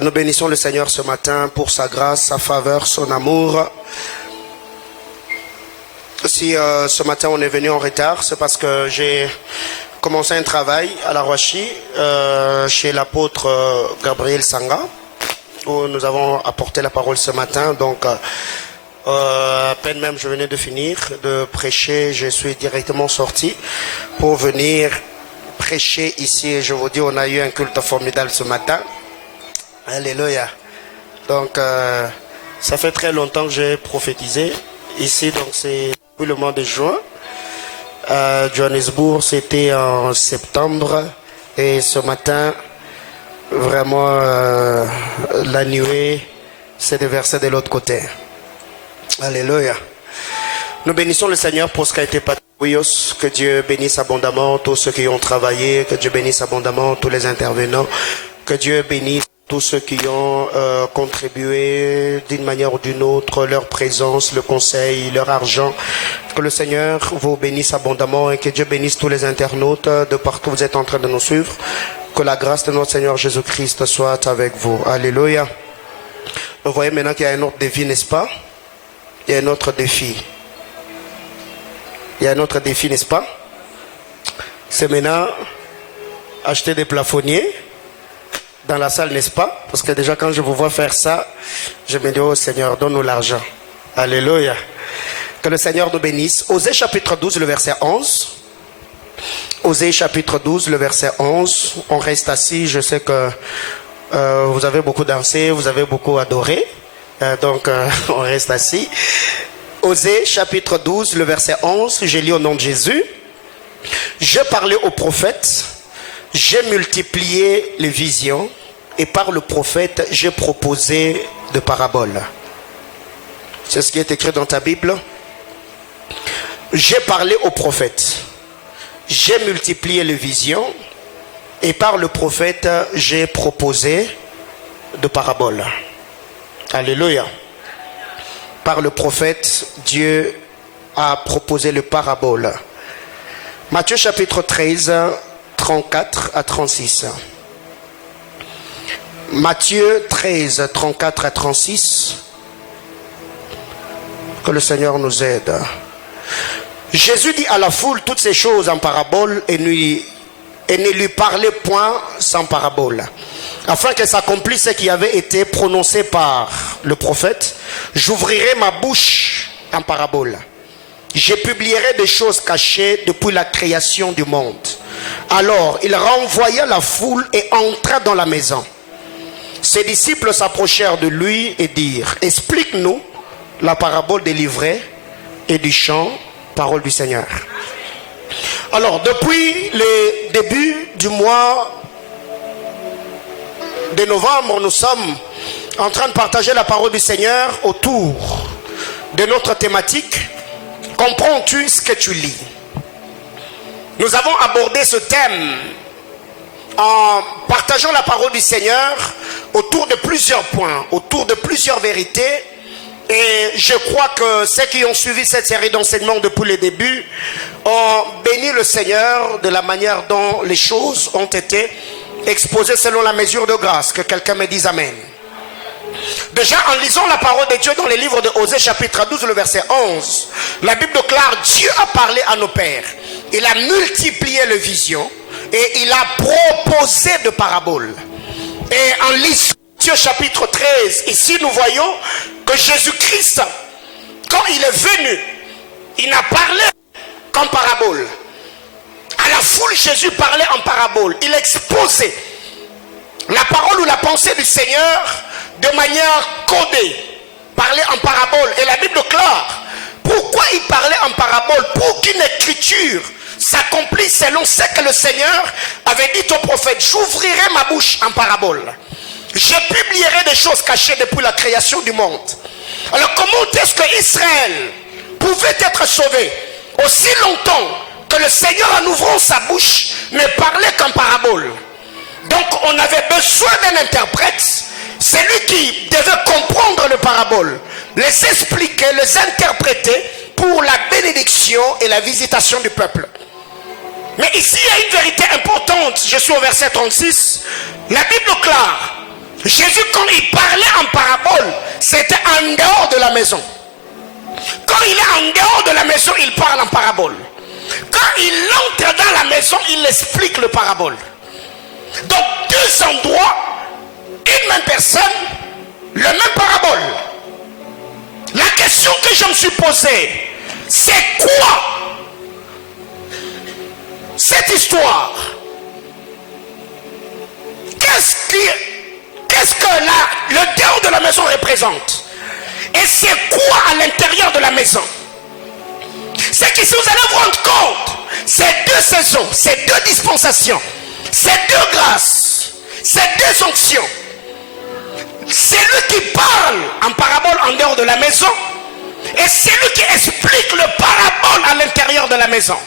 Nous bénissons le Seigneur ce matin pour sa grâce, sa faveur, son amour. Si ce matin on est venu en retard, c'est parce que j'ai commencé un travail à la Roachie chez l'apôtre Gabriel Sanga, où nous avons apporté la parole ce matin. Donc à peine même je venais de finir de prêcher, je suis directement sorti pour venir prêcher ici. Et je vous dis, on a eu un culte formidable ce matin. Alléluia. Donc ça fait très longtemps que j'ai prophétisé ici, donc c'est depuis le mois de juin. À Johannesburg, c'était en septembre, et ce matin vraiment la nuée s'est déversée de l'autre côté. Alléluia. Nous bénissons le Seigneur pour ce qui a été partagé. Que Dieu bénisse abondamment tous ceux qui ont travaillé, que Dieu bénisse abondamment tous les intervenants, que Dieu bénisse tous ceux qui ont contribué d'une manière ou d'une autre, leur présence, le conseil, leur argent. Que le Seigneur vous bénisse abondamment et que Dieu bénisse tous les internautes de partout où vous êtes en train de nous suivre. Que la grâce de notre Seigneur Jésus-Christ soit avec vous. Alléluia. Vous voyez maintenant qu'il y a un autre défi, n'est-ce pas? Il y a un autre défi. Il y a un autre défi, n'est-ce pas? C'est maintenant acheter des plafonniers dans la salle, n'est-ce pas? Parce que déjà quand je vous vois faire ça, je me dis, oh Seigneur, donne-nous l'argent. Alléluia. Que le Seigneur nous bénisse. Osée chapitre 12, le verset 11. Osée chapitre 12, le verset 11. On reste assis. Je sais que vous avez beaucoup dansé, vous avez beaucoup adoré. Donc on reste assis. Osée chapitre 12, le verset 11. Je lis au nom de Jésus. Je parlais aux prophètes. J'ai multiplié les visions et par le prophète, j'ai proposé de paraboles. C'est ce qui est écrit dans ta Bible. J'ai parlé aux prophètes. J'ai multiplié les visions et par le prophète, j'ai proposé de paraboles. Alléluia. Par le prophète, Dieu a proposé le parabole. Matthieu chapitre 13, 34 à 36. Matthieu 13, 34 à 36. Que le Seigneur nous aide. Jésus dit à la foule toutes ces choses en parabole et ne lui parlait point sans parabole, afin que s'accomplisse ce qui avait été prononcé par le prophète. J'ouvrirai ma bouche en parabole. Je publierai des choses cachées depuis la création du monde. Alors il renvoya la foule et entra dans la maison. Ses disciples s'approchèrent de lui et dirent: explique-nous la parabole des livrets et du champ, parole du Seigneur. Alors depuis le début du mois de novembre, nous sommes en train de partager la parole du Seigneur autour de notre thématique. Comprends-tu ce que tu lis? Nous avons abordé ce thème en partageant la parole du Seigneur autour de plusieurs points, autour de plusieurs vérités. Et je crois que ceux qui ont suivi cette série d'enseignements depuis le début ont béni le Seigneur de la manière dont les choses ont été exposées selon la mesure de grâce. Que quelqu'un me dise Amen. Déjà en lisant la parole de Dieu dans les livres de Osée chapitre 12, le verset 11, la Bible déclare: Dieu a parlé à nos pères. Il a multiplié les visions et il a proposé de paraboles. Et en lisant Matthieu chapitre 13, ici nous voyons que Jésus-Christ, quand il est venu, il n'a parlé qu'en parabole. À la foule, Jésus parlait en parabole. Il exposait la parole ou la pensée du Seigneur de manière codée, parler en parabole. Et la Bible déclare pourquoi il parlait en parabole: pour qu'une écriture s'accomplisse selon ce que le Seigneur avait dit au prophète: j'ouvrirai ma bouche en parabole, je publierai des choses cachées depuis la création du monde. Alors comment est-ce que Israël pouvait être sauvé aussi longtemps que le Seigneur, en ouvrant sa bouche, ne parlait qu'en parabole? Donc on avait besoin d'un interprète, celui qui devait comprendre le parabole, les expliquer, les interpréter pour la bénédiction et la visitation du peuple. Mais ici il y a une vérité importante. Je suis au verset 36. La Bible déclare: Jésus, quand il parlait en parabole, c'était en dehors de la maison. Quand il est en dehors de la maison, il parle en parabole. Quand il entre dans la maison, il explique le parabole. Donc, deux endroits, une même personne, le même parabole. La question que je me suis posée, c'est quoi cette histoire? Qu'est-ce que le dehors de la maison représente? Et c'est quoi à l'intérieur de la maison? C'est que si vous allez vous rendre compte, c'est deux saisons, c'est deux dispensations, c'est deux grâces, c'est deux onctions. C'est lui qui parle en parabole en dehors de la maison, et c'est lui qui explique le parabole à l'intérieur de la maison.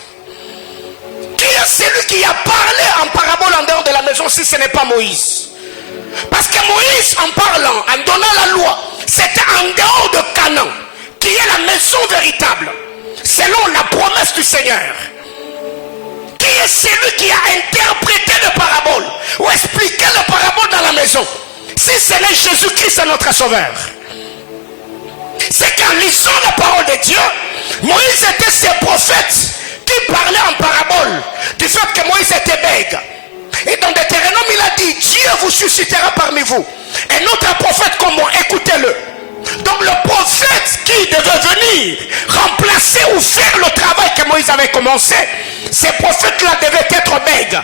Qui est celui qui a parlé en parabole en dehors de la maison si ce n'est pas Moïse? Parce que Moïse, en parlant, en donnant la loi, c'était en dehors de Canaan, qui est la maison véritable, selon la promesse du Seigneur. Qui est celui qui a interprété le parabole ou expliqué le parabole dans la maison? Si ce n'est Jésus-Christ, notre Sauveur. C'est qu'en lisant la parole de Dieu, Moïse était ce prophète qui parlait en parabole du fait que Moïse était bègue. Et dans Deutéronome, il a dit: Dieu vous suscitera parmi vous un autre prophète comme moi, écoutez-le. Donc le prophète qui devait venir remplacer ou faire le travail que Moïse avait commencé, ces prophètes-là devaient être bègues.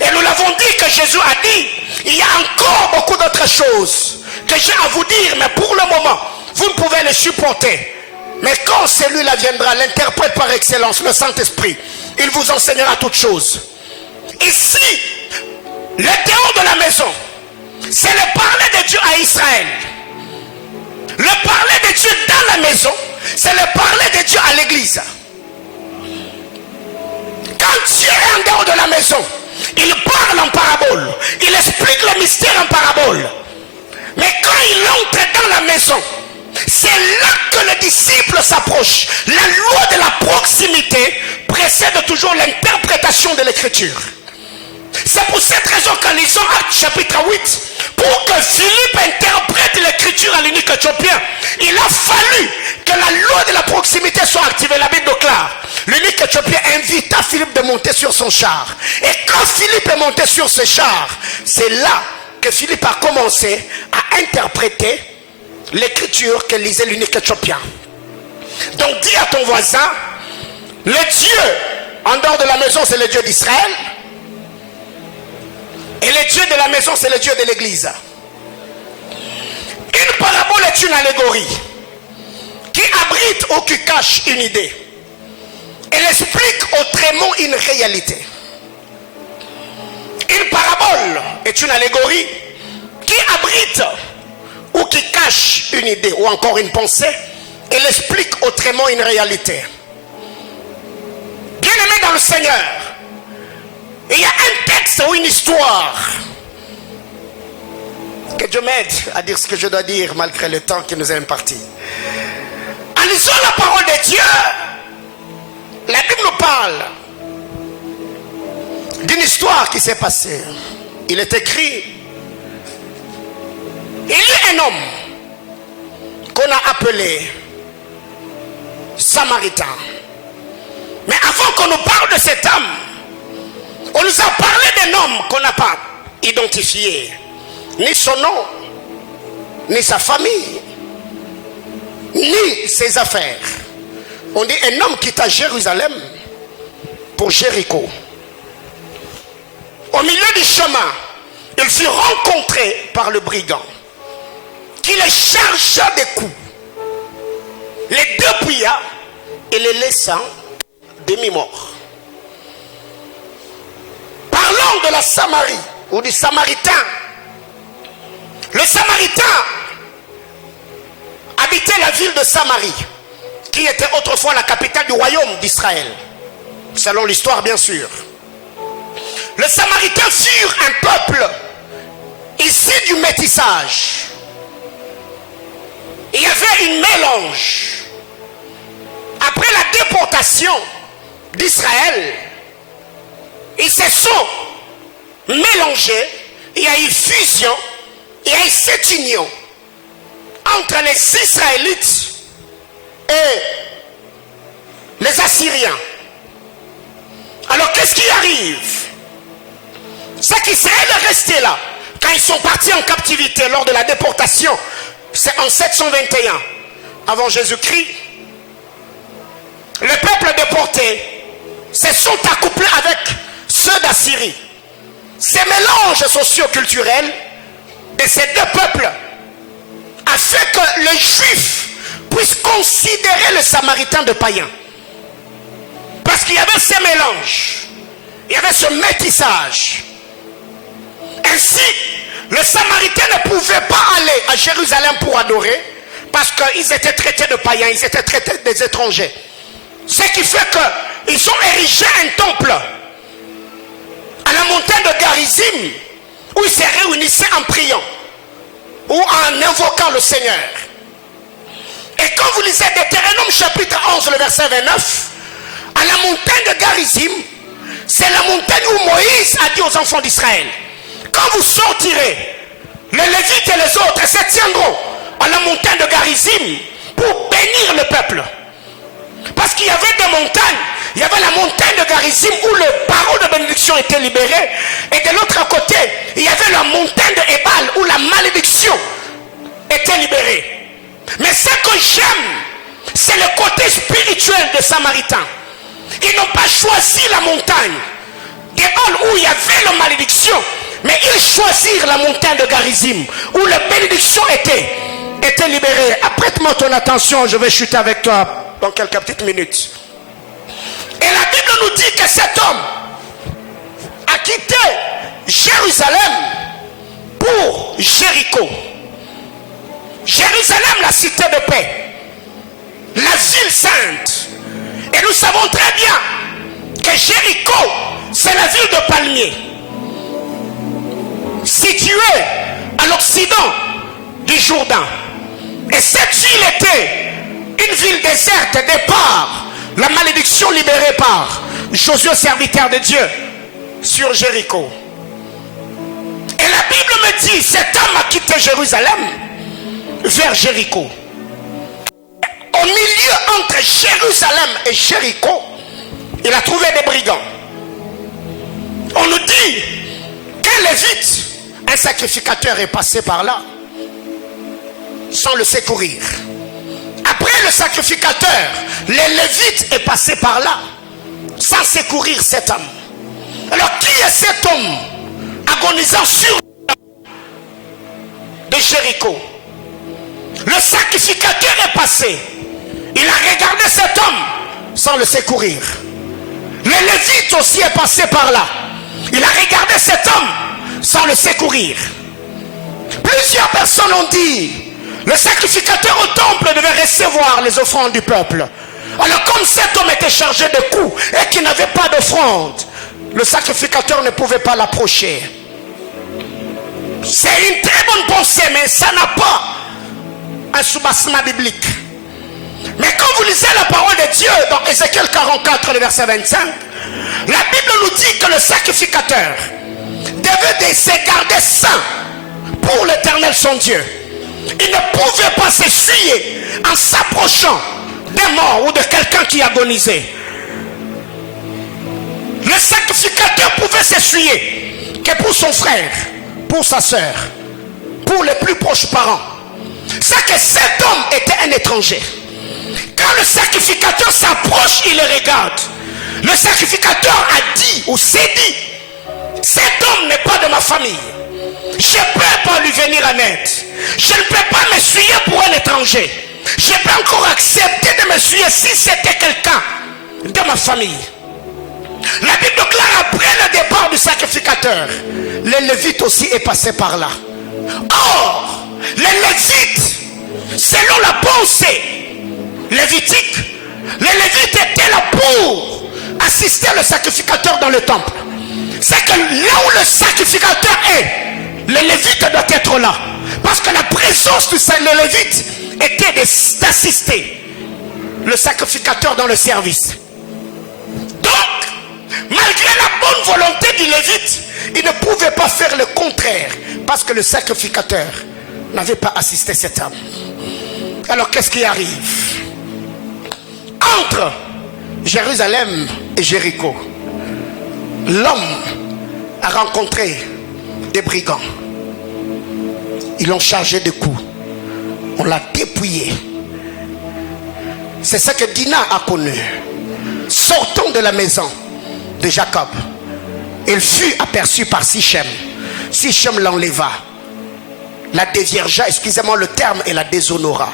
Et nous l'avons dit que Jésus a dit: il y a encore beaucoup d'autres choses que j'ai à vous dire, mais pour le moment, vous ne pouvez les supporter. Mais quand celui-là viendra, l'interprète par excellence, le Saint-Esprit, il vous enseignera toutes choses. Ici, le dehors de la maison, c'est le parler de Dieu à Israël. Le parler de Dieu dans la maison, c'est le parler de Dieu à l'église. Quand Dieu est en dehors de la maison, il parle en parabole, il explique le mystère en parabole. Mais quand il entre dans la maison, c'est là que le disciple s'approche. La loi de la proximité précède toujours l'interprétation de l'écriture. C'est pour cette raison qu'en lisant Actes chapitre 8, pour que Philippe interprète l'écriture à l'unique éthiopien, il a fallu que la loi de la proximité soit activée. La Bible déclare: l'unique éthiopien invita Philippe de monter sur son char. Et quand Philippe est monté sur ce char, c'est là que Philippe a commencé à interpréter l'écriture que lisait l'unique éthiopien. Donc dis à ton voisin: le Dieu en dehors de la maison, c'est le Dieu d'Israël, et le Dieu de la maison, c'est le Dieu de l'église. Une parabole est une allégorie qui abrite ou qui cache une idée. Elle explique autrement une réalité. Une parabole est une allégorie qui abrite ou qui cache une idée ou encore une pensée. Elle explique autrement une réalité. Bien aimé dans le Seigneur, il y a un texte ou une histoire. Que Dieu m'aide à dire ce que je dois dire malgré le temps qui nous est imparti. En lisant la parole de Dieu, la Bible nous parle d'une histoire qui s'est passée. Il est écrit: il y a un homme qu'on a appelé Samaritain. Mais avant qu'on nous parle de cet homme, on nous a parlé d'un homme qu'on n'a pas identifié, ni son nom, ni sa famille, ni ses affaires. On dit un homme quitta Jérusalem pour Jéricho. Au milieu du chemin, il fut rencontré par le brigand qui le chargea des coups, les dépouilla et les laissa demi-morts. Parlons de la Samarie ou du Samaritain. Le Samaritain habitait la ville de Samarie, qui était autrefois la capitale du royaume d'Israël, selon l'histoire bien sûr. Les Samaritains furent un peuple issu du métissage. Il y avait une mélange. Après la déportation d'Israël, ils se sont mélangés, il y a eu fusion, il y a cette union entre les Israélites et les Assyriens. Alors qu'est-ce qui arrive? C'est qu'Israël est resté là. Quand ils sont partis en captivité lors de la déportation, c'est en 721 avant Jésus-Christ, le peuple déporté se sont accouplés avec ceux d'Assyrie. Ces mélanges socio-culturels de ces deux peuples a fait que les Juifs puissent considérer les Samaritains de païens. Parce qu'il y avait ces mélanges, il y avait ce métissage. Ainsi, les Samaritains ne pouvaient pas aller à Jérusalem pour adorer parce qu'ils étaient traités de païens, ils étaient traités des étrangers. Ce qui fait qu'ils ont érigé un temple à la montagne de Garizim où ils se réunissaient en priant ou en invoquant le Seigneur. Et quand vous lisez Deutéronome chapitre 11, le verset 29, à la montagne de Garizim, c'est la montagne où Moïse a dit aux enfants d'Israël, quand vous sortirez, les Lévites et les autres se tiendront à la montagne de Garizim pour bénir le peuple. Parce qu'il y avait deux montagnes. Il y avait la montagne de Garizim où les paroles de bénédiction étaient libérées. Et de l'autre côté, il y avait la montagne de Ébal où la malédiction était libérée. Mais ce que j'aime, c'est le côté spirituel des Samaritains. Ils n'ont pas choisi la montagne d'Ébal où il y avait la malédiction. Mais ils choisirent la montagne de Garizim où la bénédiction était libérée. Prête-moi ton attention, je vais chuter avec toi dans quelques petites minutes. Et la Bible nous dit que cet homme a quitté Jérusalem pour Jéricho. Jérusalem, la cité de paix, la ville sainte. Et nous savons très bien que Jéricho, c'est la ville de palmiers, située à l'occident du Jourdain. Et cette ville était une ville déserte départ la malédiction libérée par Josué, serviteur de Dieu, sur Jéricho. Et la Bible me dit, cet homme a quitté Jérusalem vers Jéricho. Au milieu entre Jérusalem et Jéricho, il a trouvé des brigands. On nous dit qu'un lévite, un sacrificateur, est passé par là sans le secourir. Après le sacrificateur, les lévites est passé par là sans secourir cet homme. Alors qui est cet homme agonisant sur de Jéricho? Le sacrificateur est passé. Il a regardé cet homme sans le secourir. Le lévite aussi est passé par là. Il a regardé cet homme sans le secourir. Plusieurs personnes ont dit, le sacrificateur au temple devait recevoir les offrandes du peuple. Alors comme cet homme était chargé de coups et qu'il n'avait pas d'offrande, le sacrificateur ne pouvait pas l'approcher. C'est une très bonne pensée, mais ça n'a pas un soubassement biblique. Mais quand vous lisez la parole de Dieu dans Ézéchiel 44, le verset 25, la Bible nous dit que le sacrificateur devait se garder saint pour l'Éternel son Dieu. Il ne pouvait pas s'essuyer en s'approchant des morts ou de quelqu'un qui agonisait. Le sacrificateur pouvait s'essuyer que pour son frère, pour sa soeur, pour les plus proches parents. C'est que cet homme était un étranger. Quand le sacrificateur s'approche, il le regarde. Le sacrificateur a dit ou s'est dit, cet homme n'est pas de ma famille. Je ne peux pas lui venir en aide. Je ne peux pas m'essuyer pour un étranger. Je peux encore accepter de m'essuyer si c'était quelqu'un de ma famille. La Bible déclare après le départ du sacrificateur, les Lévites aussi est passé par là. Or, les Lévites, selon la pensée lévitique, les Lévites étaient là pour assister le sacrificateur dans le temple. C'est que là où le sacrificateur est, le Lévite doit être là. Parce que la présence du Lévite était d'assister le sacrificateur dans le service. Donc, malgré la bonne volonté du Lévite, il ne pouvait pas faire le contraire. parce que le sacrificateur n'avait pas assisté cet homme. Alors qu'est-ce qui arrive? Entre Jérusalem et Jéricho, l'homme a rencontré des brigands. Ils l'ont chargé de coups. On l'a dépouillé. C'est ce que Dinah a connu. Sortant de la maison de Jacob, il fut aperçu par Sichem. Sichem l'enleva, la déviergea, excusez-moi le terme, et la déshonora.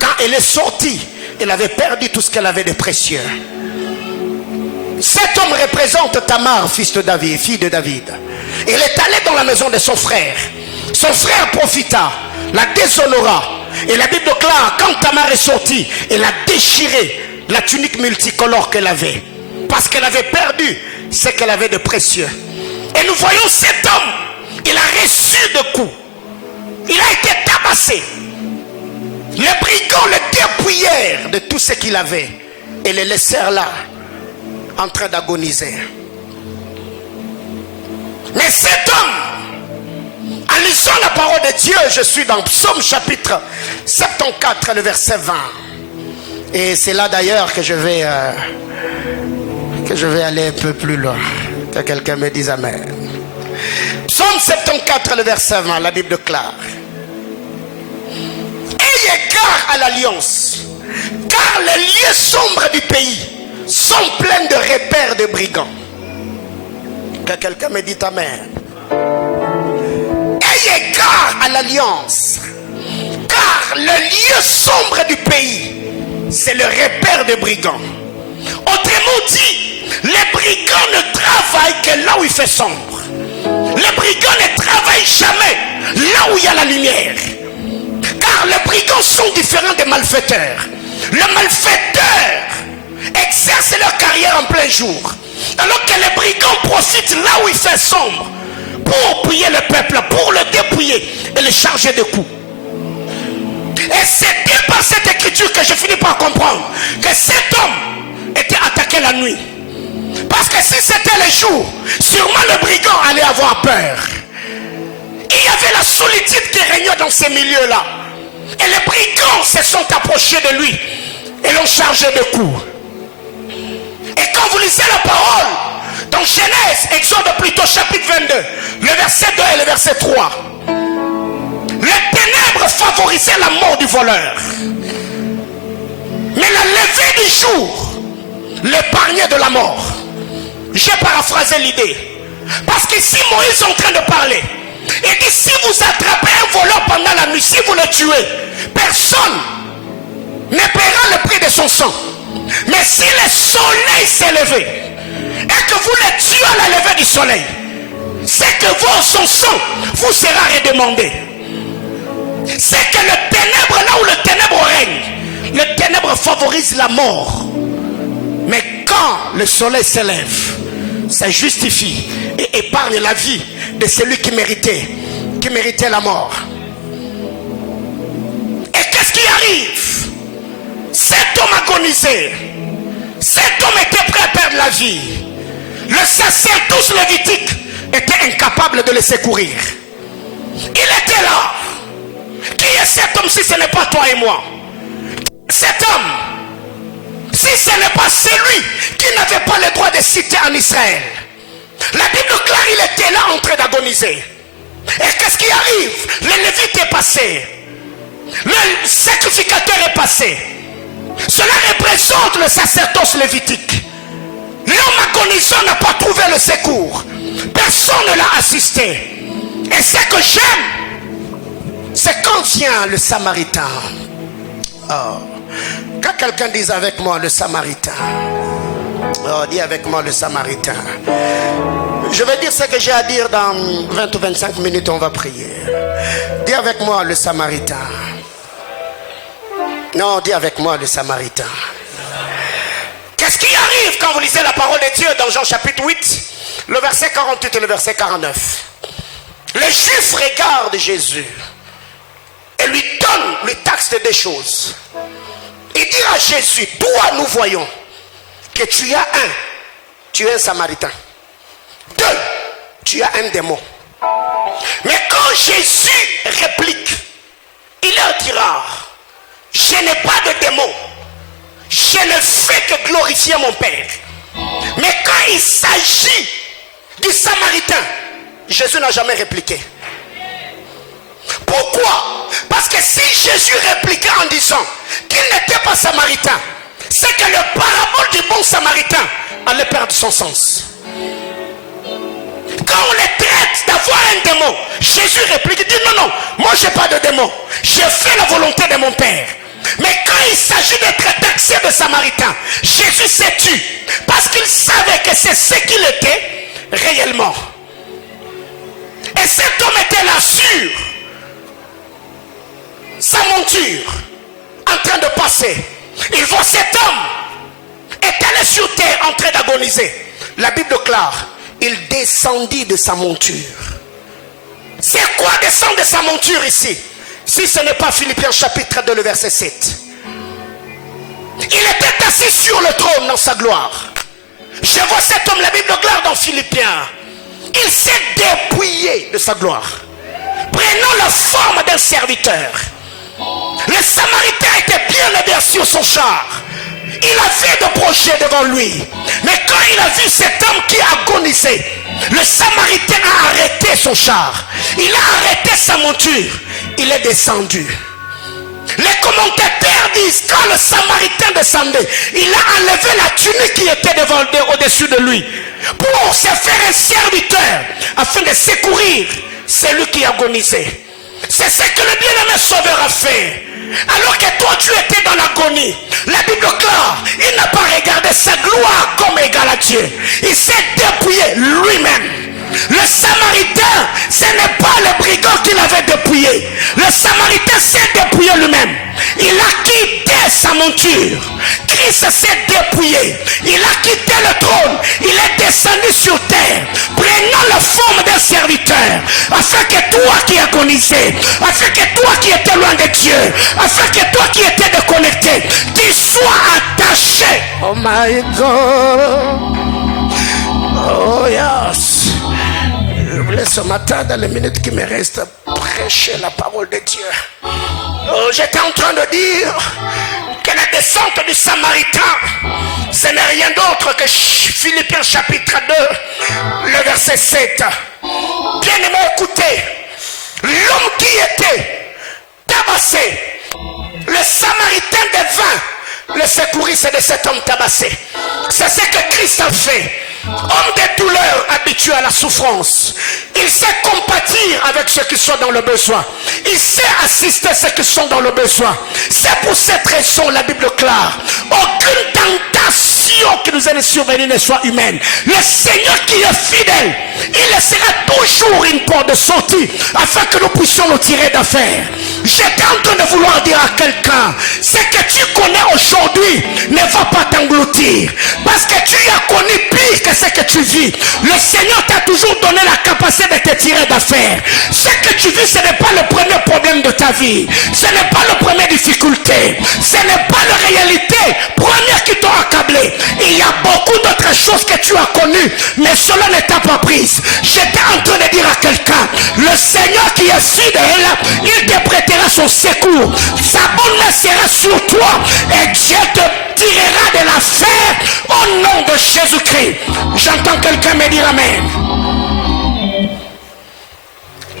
Quand elle est sortie, elle avait perdu tout ce qu'elle avait de précieux. Cet homme représente Tamar, fille de David. Elle est allée dans la maison de son frère. Son frère profita, la déshonora. Et la Bible déclare, quand Tamar est sortie, elle a déchiré la tunique multicolore qu'elle avait. Parce qu'elle avait perdu ce qu'elle avait de précieux. Et nous voyons cet homme, il a reçu de coups. Il a été tabassé. Les brigands le dépouillèrent de tout ce qu'il avait et le laissèrent là, en train d'agoniser. Mais cet homme, en lisant la parole de Dieu, je suis dans Psaume chapitre 74, le verset 20. Et c'est là d'ailleurs que je vais aller un peu plus loin. Que quelqu'un me dise amen. Psaume 74, le verset 20, la Bible déclare: ayez garde à l'alliance, car les lieux sombres du pays sont pleins de repères de brigands. Que quelqu'un me dise amen. Ayez garde à l'alliance, car le lieu sombre du pays, c'est le repère de brigands. Autrement dit, les brigands ne travaillent que là où il fait sombre. Les brigands ne travaillent jamais là où il y a la lumière. Car les brigands sont différents des malfaiteurs. Les malfaiteurs exercent leur carrière en plein jour, alors que les brigands profitent là où il fait sombre pour piller le peuple, pour le dépouiller et le charger de coups. Et c'était par cette écriture que je finis par comprendre que cet homme était attaqué la nuit. Parce que si c'était le jour, sûrement le brigand allait avoir peur. Il y avait la solitude qui régnait dans ces milieux-là. Et les brigands se sont approchés de lui et l'ont chargé de coups. Et quand vous lisez la parole, dans Genèse, Exode plutôt chapitre 22, le verset 2 et le verset 3, les ténèbres favorisaient la mort du voleur. Mais la levée du jour l'épargnait de la mort. J'ai paraphrasé l'idée. Parce qu'ici Moïse est en train de parler. Il dit, si vous attrapez un voleur pendant la nuit, si vous le tuez, personne ne paiera le prix de son sang. Mais si le soleil s'est levé et que vous le tuez à la levée du soleil, c'est que son sang vous sera redemandé. C'est que le ténèbre, là où le ténèbre règne, le ténèbre favorise la mort. Mais quand le soleil s'élève, ça justifie et épargne la vie de celui qui méritait la mort. Et qu'est-ce qui arrive? Cet homme agonisait. Cet homme était prêt à perdre la vie. Le sacerdoce lévitique était incapable de le secourir. Il était là. Qui est cet homme si ce n'est pas toi et moi? Cet homme, si ce n'est pas celui qui n'avait pas le droit de citer en Israël. La Bible claire, il était là en train d'agoniser. Et qu'est-ce qui arrive? Le Lévite est passé. Le sacrificateur est passé. Cela représente le sacerdoce lévitique. L'homme agonisant n'a pas trouvé le secours. Personne ne l'a assisté. Et ce que j'aime, c'est quand vient le Samaritain. Oh. Quand quelqu'un dise avec moi le Samaritain. Oh, dis avec moi le Samaritain. Je vais dire ce que j'ai à dire dans 20 ou 25 minutes, on va prier. Dis avec moi le Samaritain. Non, dis avec moi le Samaritain. Qu'est-ce qui arrive quand vous lisez la parole de Dieu dans Jean chapitre 8, le verset 48 et le verset 49? Les Juifs regardent Jésus et lui taxent des choses. Il dit à Jésus, toi nous voyons que tu es un Samaritain. 2, tu as un démon. Mais quand Jésus réplique, il leur dira, je n'ai pas de démon, je ne fais que glorifier mon Père. Mais quand il s'agit du Samaritain, Jésus n'a jamais répliqué. Pourquoi? Parce que si Jésus répliquait en disant qu'il n'était pas Samaritain, c'est que le parabole du bon Samaritain allait perdre son sens. Quand on les traite d'avoir un démon, Jésus réplique, il dit non, moi j'ai pas de démon, j'ai fait la volonté de mon Père. Mais quand il s'agit d'être taxé de Samaritain, Jésus s'est tué parce qu'il savait que c'est ce qu'il était réellement. Et cet homme était là sur sa monture, en train de passer. Il voit cet homme étalé sur terre, en train d'agoniser. La Bible déclare, il descendit de sa monture. C'est quoi descendre de sa monture ici? Si ce n'est pas Philippiens chapitre 2, le verset 7. Il était assis sur le trône dans sa gloire. Je vois cet homme, la Bible déclare dans Philippiens, il s'est dépouillé de sa gloire, prenant la forme d'un serviteur. Le Samaritain était bien aidé sur son char. Il avait de projets devant lui. Mais quand il a vu cet homme qui agonisait, le Samaritain a arrêté son char. Il a arrêté sa monture. Il est descendu. Les commentateurs disent, quand le Samaritain descendait, il a enlevé la tunique qui était au-dessus de lui pour se faire un serviteur afin de secourir celui qui agonisait. C'est ce que le bien-aimé Sauveur a fait. Alors que toi tu étais dans l'agonie, la Bible déclare, il n'a pas regardé sa gloire comme égale à Dieu. Il s'est dépouillé lui-même. Le Samaritain, ce n'est pas le brigand qu'il avait dépouillé. Le Samaritain s'est dépouillé lui-même. Il a quitté sa monture. Christ s'est dépouillé. Il a quitté le trône. Il est descendu sur terre, prenant la forme d'un serviteur, afin que toi qui agonisais, afin que toi qui étais loin de Dieu, afin que toi qui étais déconnecté, tu sois attaché. Oh my God. Oh yes. Je voulais ce matin, dans les minutes qui me restent, prêcher la parole de Dieu. Oh, j'étais en train de dire que la descente du Samaritain, ce n'est rien d'autre que Philippiens chapitre 2, le verset 7. Bien aimé, écoutez, l'homme qui était tabassé, le Samaritain devint le secouriste de cet homme tabassé. C'est ce que Christ a fait. Homme de douleur, habitué à la souffrance, il sait compatir avec ceux qui sont dans le besoin. Il sait assister ceux qui sont dans le besoin. C'est pour cette raison, la Bible déclare, aucune tentation qui nous est survenue ne soit humaine. Le Seigneur qui est fidèle, il laissera toujours une porte de sortie afin que nous puissions nous tirer d'affaire. J'étais en train de vouloir dire à quelqu'un, ce que tu connais aujourd'hui ne va pas t'engloutir, parce que tu as connu pire que ce que tu vis. Le Seigneur t'a toujours donné la capacité de te tirer d'affaire. Ce que tu vis, ce n'est pas le premier problème de ta vie, ce n'est pas la première difficulté, ce n'est pas la réalité première qui t'a accablé. Il y a beaucoup d'autres choses que tu as connues, mais cela ne t'a pas prise. J'étais en train de dire à quelqu'un, le Seigneur qui est fidèle, il te prêtera son secours, sa bonne main sera sur toi et Dieu te tirera de l'affaire au nom de Jésus-Christ. J'entends quelqu'un me dire amen.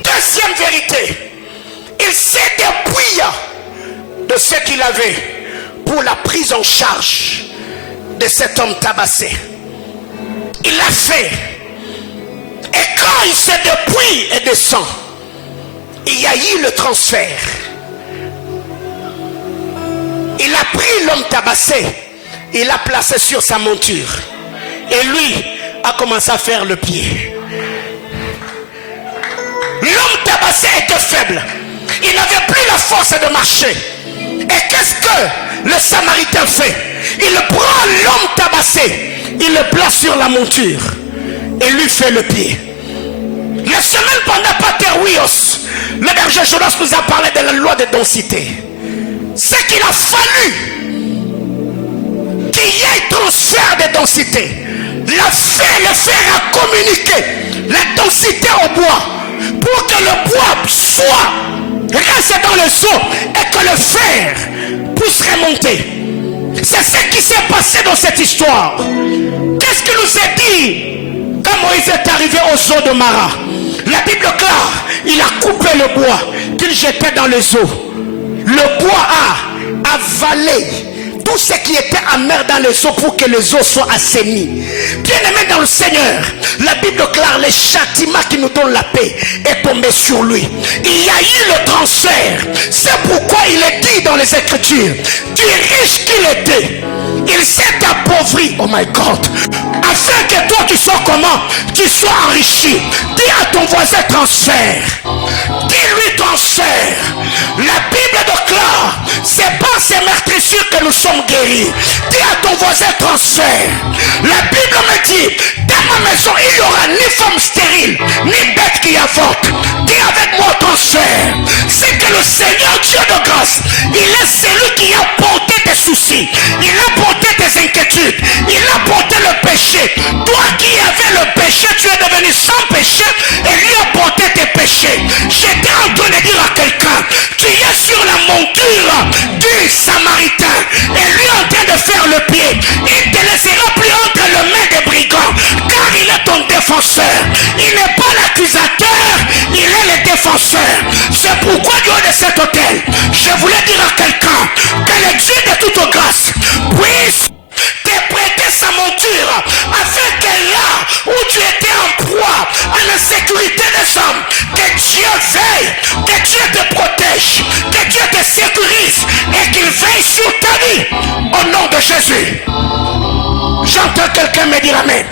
Deuxième vérité, il s'est dépouillé de ce qu'il avait pour la prise en charge de cet homme tabassé. Il l'a fait. Et quand il se dépouille et descend, il y a eu le transfert. Il a pris l'homme tabassé, il l'a placé sur sa monture. Et lui a commencé à faire le pied. L'homme tabassé était faible. Il n'avait plus la force de marcher. Et qu'est-ce que le Samaritain fait? Il prend l'homme tabassé, il le place sur la monture et lui fait le pied. La semaine pendant Paterwios, le berger Jonas nous a parlé de la loi de densité. C'est qu'il a fallu qu'il y ait transfert de densité. Le fer a communiqué la densité au bois. pour que le bois reste dans le seau et que le fer puisse remonter. C'est ce qui s'est passé dans cette histoire. Qu'est-ce qu'il nous est dit quand Moïse est arrivé aux eaux de Mara? La Bible déclare, il a coupé le bois qu'il jetait dans les eaux. Le bois a avalé tout ce qui était amer dans les eaux pour que les eaux soient assainies. Bien-aimé dans le Seigneur, la Bible déclare le châtiment qui nous donne la paix est tombé sur lui. Il y a eu le transfert. C'est pourquoi il est dit dans les Écritures, du riche qu'il était, il s'est appauvri, oh my God, afin que toi tu sois comment? Tu sois enrichi. Dis à ton voisin transfert. Dis-lui transfert. La Bible déclare, c'est par ces meurtrissures que nous sommes guéris. Dis à ton voisin transfert. La Bible me dit, dans ma maison il n'y aura ni femme stérile, ni bête qui avorte. Dis avec moi transfert. C'est que le Seigneur Dieu de grâce, il est celui qui a porté tes soucis, il a porté tes inquiétudes, il a porté le péché. Toi qui avais le péché, tu es devenu sans péché et lui a porté tes péchés. J'étais en train de dire à quelqu'un, tu es sur la monture du Samaritain et lui est en train de faire le pied. Il ne te laissera plus entre les mains des brigands, car il est ton défenseur. Il n'est pas l'accusateur, il est le défenseur. C'est pourquoi du haut de cet hôtel, je voulais dire à quelqu'un que le Dieu de toute grâce puisse te prêter sa monture, afin que là où tu étais en proie à l'insécurité des hommes, que Dieu veille, que Dieu te protège, que Dieu te sécurise et qu'il veille sur ta vie au nom de Jésus. J'entends quelqu'un me dire amen.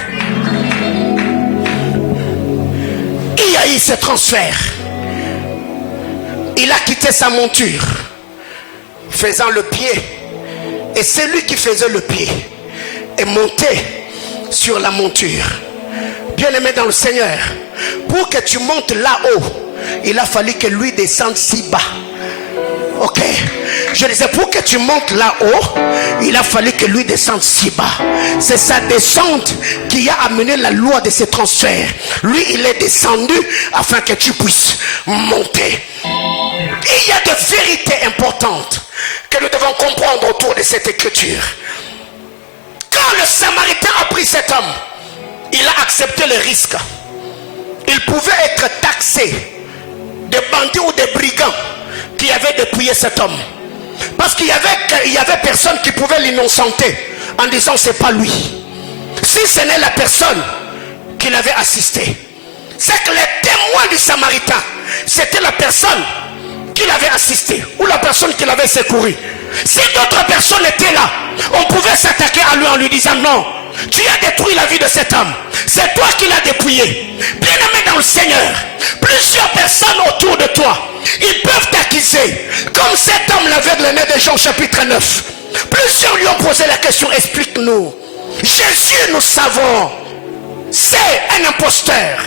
Il y a eu ce transfert. Il a quitté sa monture, faisant le pied. Et celui qui faisait le pied est monté sur la monture. Bien-aimé dans le Seigneur, pour que tu montes là-haut, il a fallu que lui descende si bas. Ok, je disais, pour que tu montes là-haut, il a fallu que lui descende si bas. C'est sa descente qui a amené la loi de ce transfert. Lui, il est descendu afin que tu puisses monter. Il y a de vérités importantes que nous devons comprendre autour de cette écriture. Quand le Samaritain a pris cet homme, il a accepté le risque. Il pouvait être taxé de bandits ou de brigands qui avaient dépouillé cet homme. Parce qu'il y avait personne qui pouvait l'innocenter en disant c'est pas lui. Si ce n'est la personne qui l'avait assisté. C'est que les témoins du Samaritain, c'était la personne qui l'avait assisté ou la personne qui l'avait secouru. Si d'autres personnes étaient là, on pouvait s'attaquer à lui en lui disant non, tu as détruit la vie de cet homme, c'est toi qui l'as dépouillé. Bien aimé dans le Seigneur, plusieurs personnes autour de toi, ils peuvent t'accuser, comme cet homme l'aveugle né de Jean chapitre 9. Plusieurs lui ont posé la question, explique-nous. Jésus, nous savons, c'est un imposteur.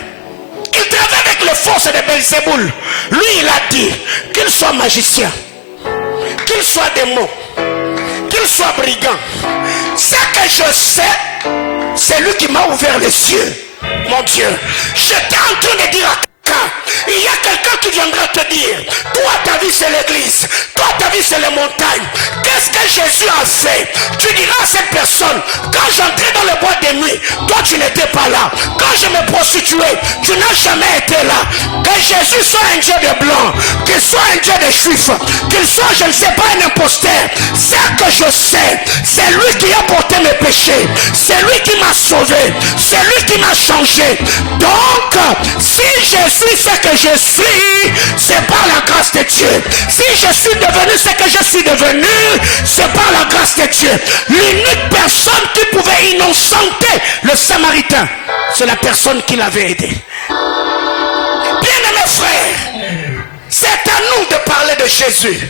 Il travaille avec les forces de Belzéboul. Lui, il a dit qu'il soit magicien, qu'il soit démon, qu'il soit brigand. Ce que je sais, c'est lui qui m'a ouvert les cieux. Mon Dieu, j'étais en train de dire à quelqu'un, il y a quelqu'un qui viendra te dire, toi ta vie c'est l'église, toi ta vie c'est les montagnes. Qu'est-ce que Jésus a fait? Tu diras à cette personne, quand j'entrais dans le bois de nuit, toi tu n'étais pas là. Quand je me prostituais, tu n'as jamais été là. Que Jésus soit un Dieu de blanc, qu'il soit un Dieu de juif, qu'il soit je ne sais pas un imposteur. Ce que je sais, c'est lui qui a porté mes péchés, c'est lui qui m'a sauvé, c'est lui qui m'a changé. Donc si je suis ce que je suis, c'est par la grâce de Dieu. Si je suis devenu ce que je suis devenu, c'est par la grâce de Dieu. L'unique personne qui pouvait innocenter le Samaritain, c'est la personne qui l'avait aidé. Bien-aimés frères, c'est à nous de parler de Jésus.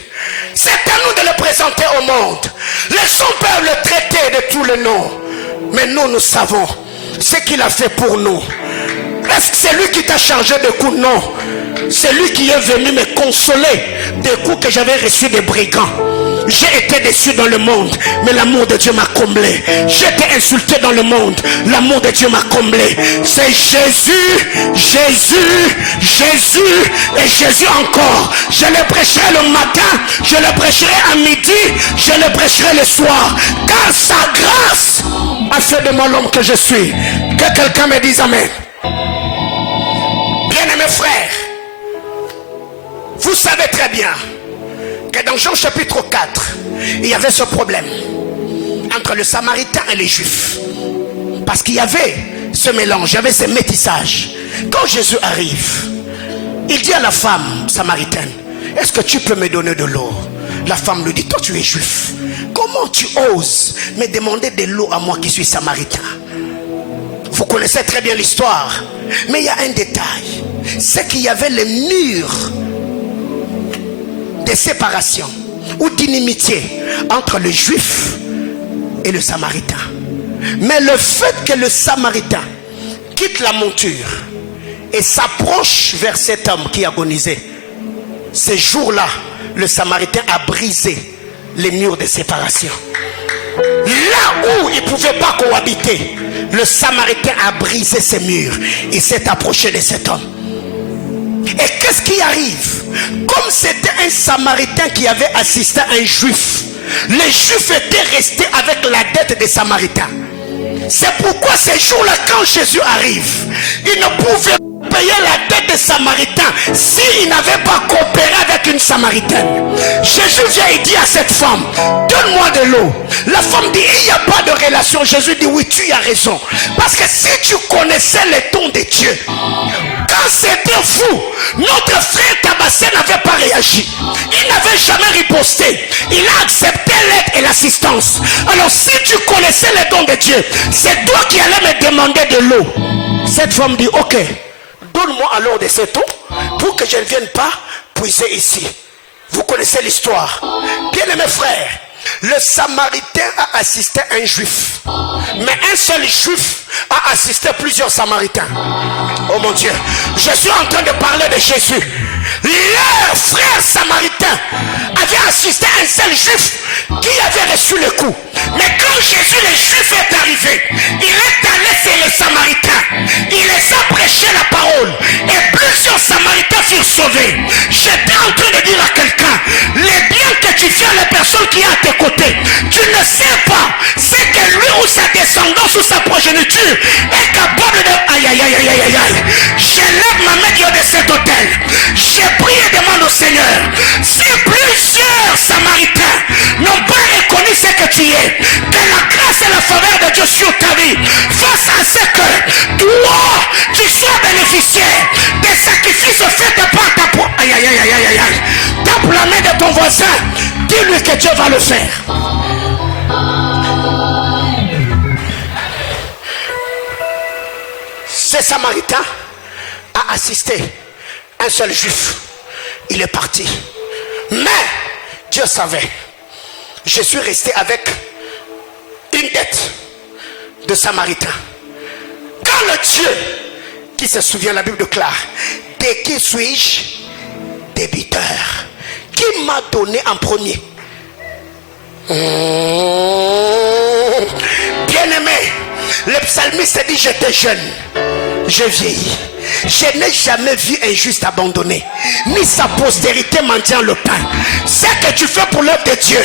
C'est à nous de le présenter au monde. Les gens peuvent le traiter de tous les noms, mais nous savons ce qu'il a fait pour nous. Est-ce que c'est lui qui t'a chargé de coups? Non. C'est lui qui est venu me consoler des coups que j'avais reçus des brigands. J'ai été déçu dans le monde, mais l'amour de Dieu m'a comblé. J'ai été insulté dans le monde, l'amour de Dieu m'a comblé. C'est Jésus, Jésus, Jésus et Jésus encore. Je le prêcherai le matin, je le prêcherai à midi, je le prêcherai le soir. Car sa grâce a fait de moi l'homme que je suis. Que quelqu'un me dise amen. Bien-aimés frères, vous savez très bien que dans Jean chapitre 4, il y avait ce problème entre le Samaritain et les Juifs. Parce qu'il y avait ce mélange, il y avait ce métissage. Quand Jésus arrive, il dit à la femme samaritaine, est-ce que tu peux me donner de l'eau? La femme lui dit, toi tu es juif, comment tu oses me demander de l'eau à moi qui suis samaritain? Vous connaissez très bien l'histoire, mais il y a un détail, c'est qu'il y avait les murs de séparation ou d'inimitié entre le juif et le samaritain. Mais le fait que le samaritain quitte la monture et s'approche vers cet homme qui agonisait, ce jour-là, le samaritain a brisé les murs de séparation. Là où il ne pouvait pas cohabiter, le samaritain a brisé ces murs. Il s'est approché de cet homme. Et qu'est-ce qui arrive? Comme c'était un samaritain qui avait assisté à un juif, les juifs étaient restés avec la dette des samaritains. C'est pourquoi ces jours-là, quand Jésus arrive, il ne pouvait pas payer la dette des samaritains s'il n'avait pas coopéré avec une samaritaine. Jésus vient et dit à cette femme, donne-moi de l'eau. La femme dit, il n'y a pas de relation. Jésus dit, oui, tu as raison. Parce que si tu connaissais les dons de Dieu, quand c'était fou, notre frère Tabassé n'avait pas réagi. Il n'avait jamais riposté. Il a accepté l'aide et l'assistance. Alors si tu connaissais les dons de Dieu, c'est toi qui allais me demander de l'eau. Cette femme dit, ok, donne-moi alors de cette eau pour que je ne vienne pas puiser ici. Vous connaissez l'histoire. Bien-aimés frères, le Samaritain a assisté un juif, mais un seul juif a assisté plusieurs Samaritains. Oh mon Dieu, je suis en train de parler de Jésus. Leur frère samaritain avait assisté un seul juif qui avait reçu le coup. Mais quand Jésus le juif est arrivé, il est allé chez les Samaritains, il les a prêché la parole et plusieurs Samaritains furent sauvés. J'étais en train de dire à quelqu'un, les biens que tu fais à la personne qui est à tes côtés, tu ne sais pas, c'est que lui ou sa descendance ou sa progéniture est capable de... Aïe aïe aïe aïe aïe aïe. Je lève ma main de cet hôtel. J'ai prié et demande au Seigneur, si plusieurs Samaritains n'ont pas reconnu ce que tu es, que la grâce et la faveur de Dieu sur ta vie fasse à ce que toi tu sois bénéficiaire des sacrifices faits par ta propre... Aïe aïe aïe aïe aïe aïe. Tape la main de ton voisin, dis-lui que Dieu va le faire. Ce Samaritain a assisté un seul juif. Il est parti. Mais Dieu savait. Je suis resté avec une dette de Samaritain. Quand le Dieu qui se souvient, la Bible déclare, de qui suis-je débiteur? Qui m'a donné en premier? Bien-aimé, le psalmiste dit, j'étais jeune, je vieillis. Je n'ai jamais vu un juste abandonné, ni sa postérité mendiant le pain. Ce que tu fais pour l'œuvre de Dieu,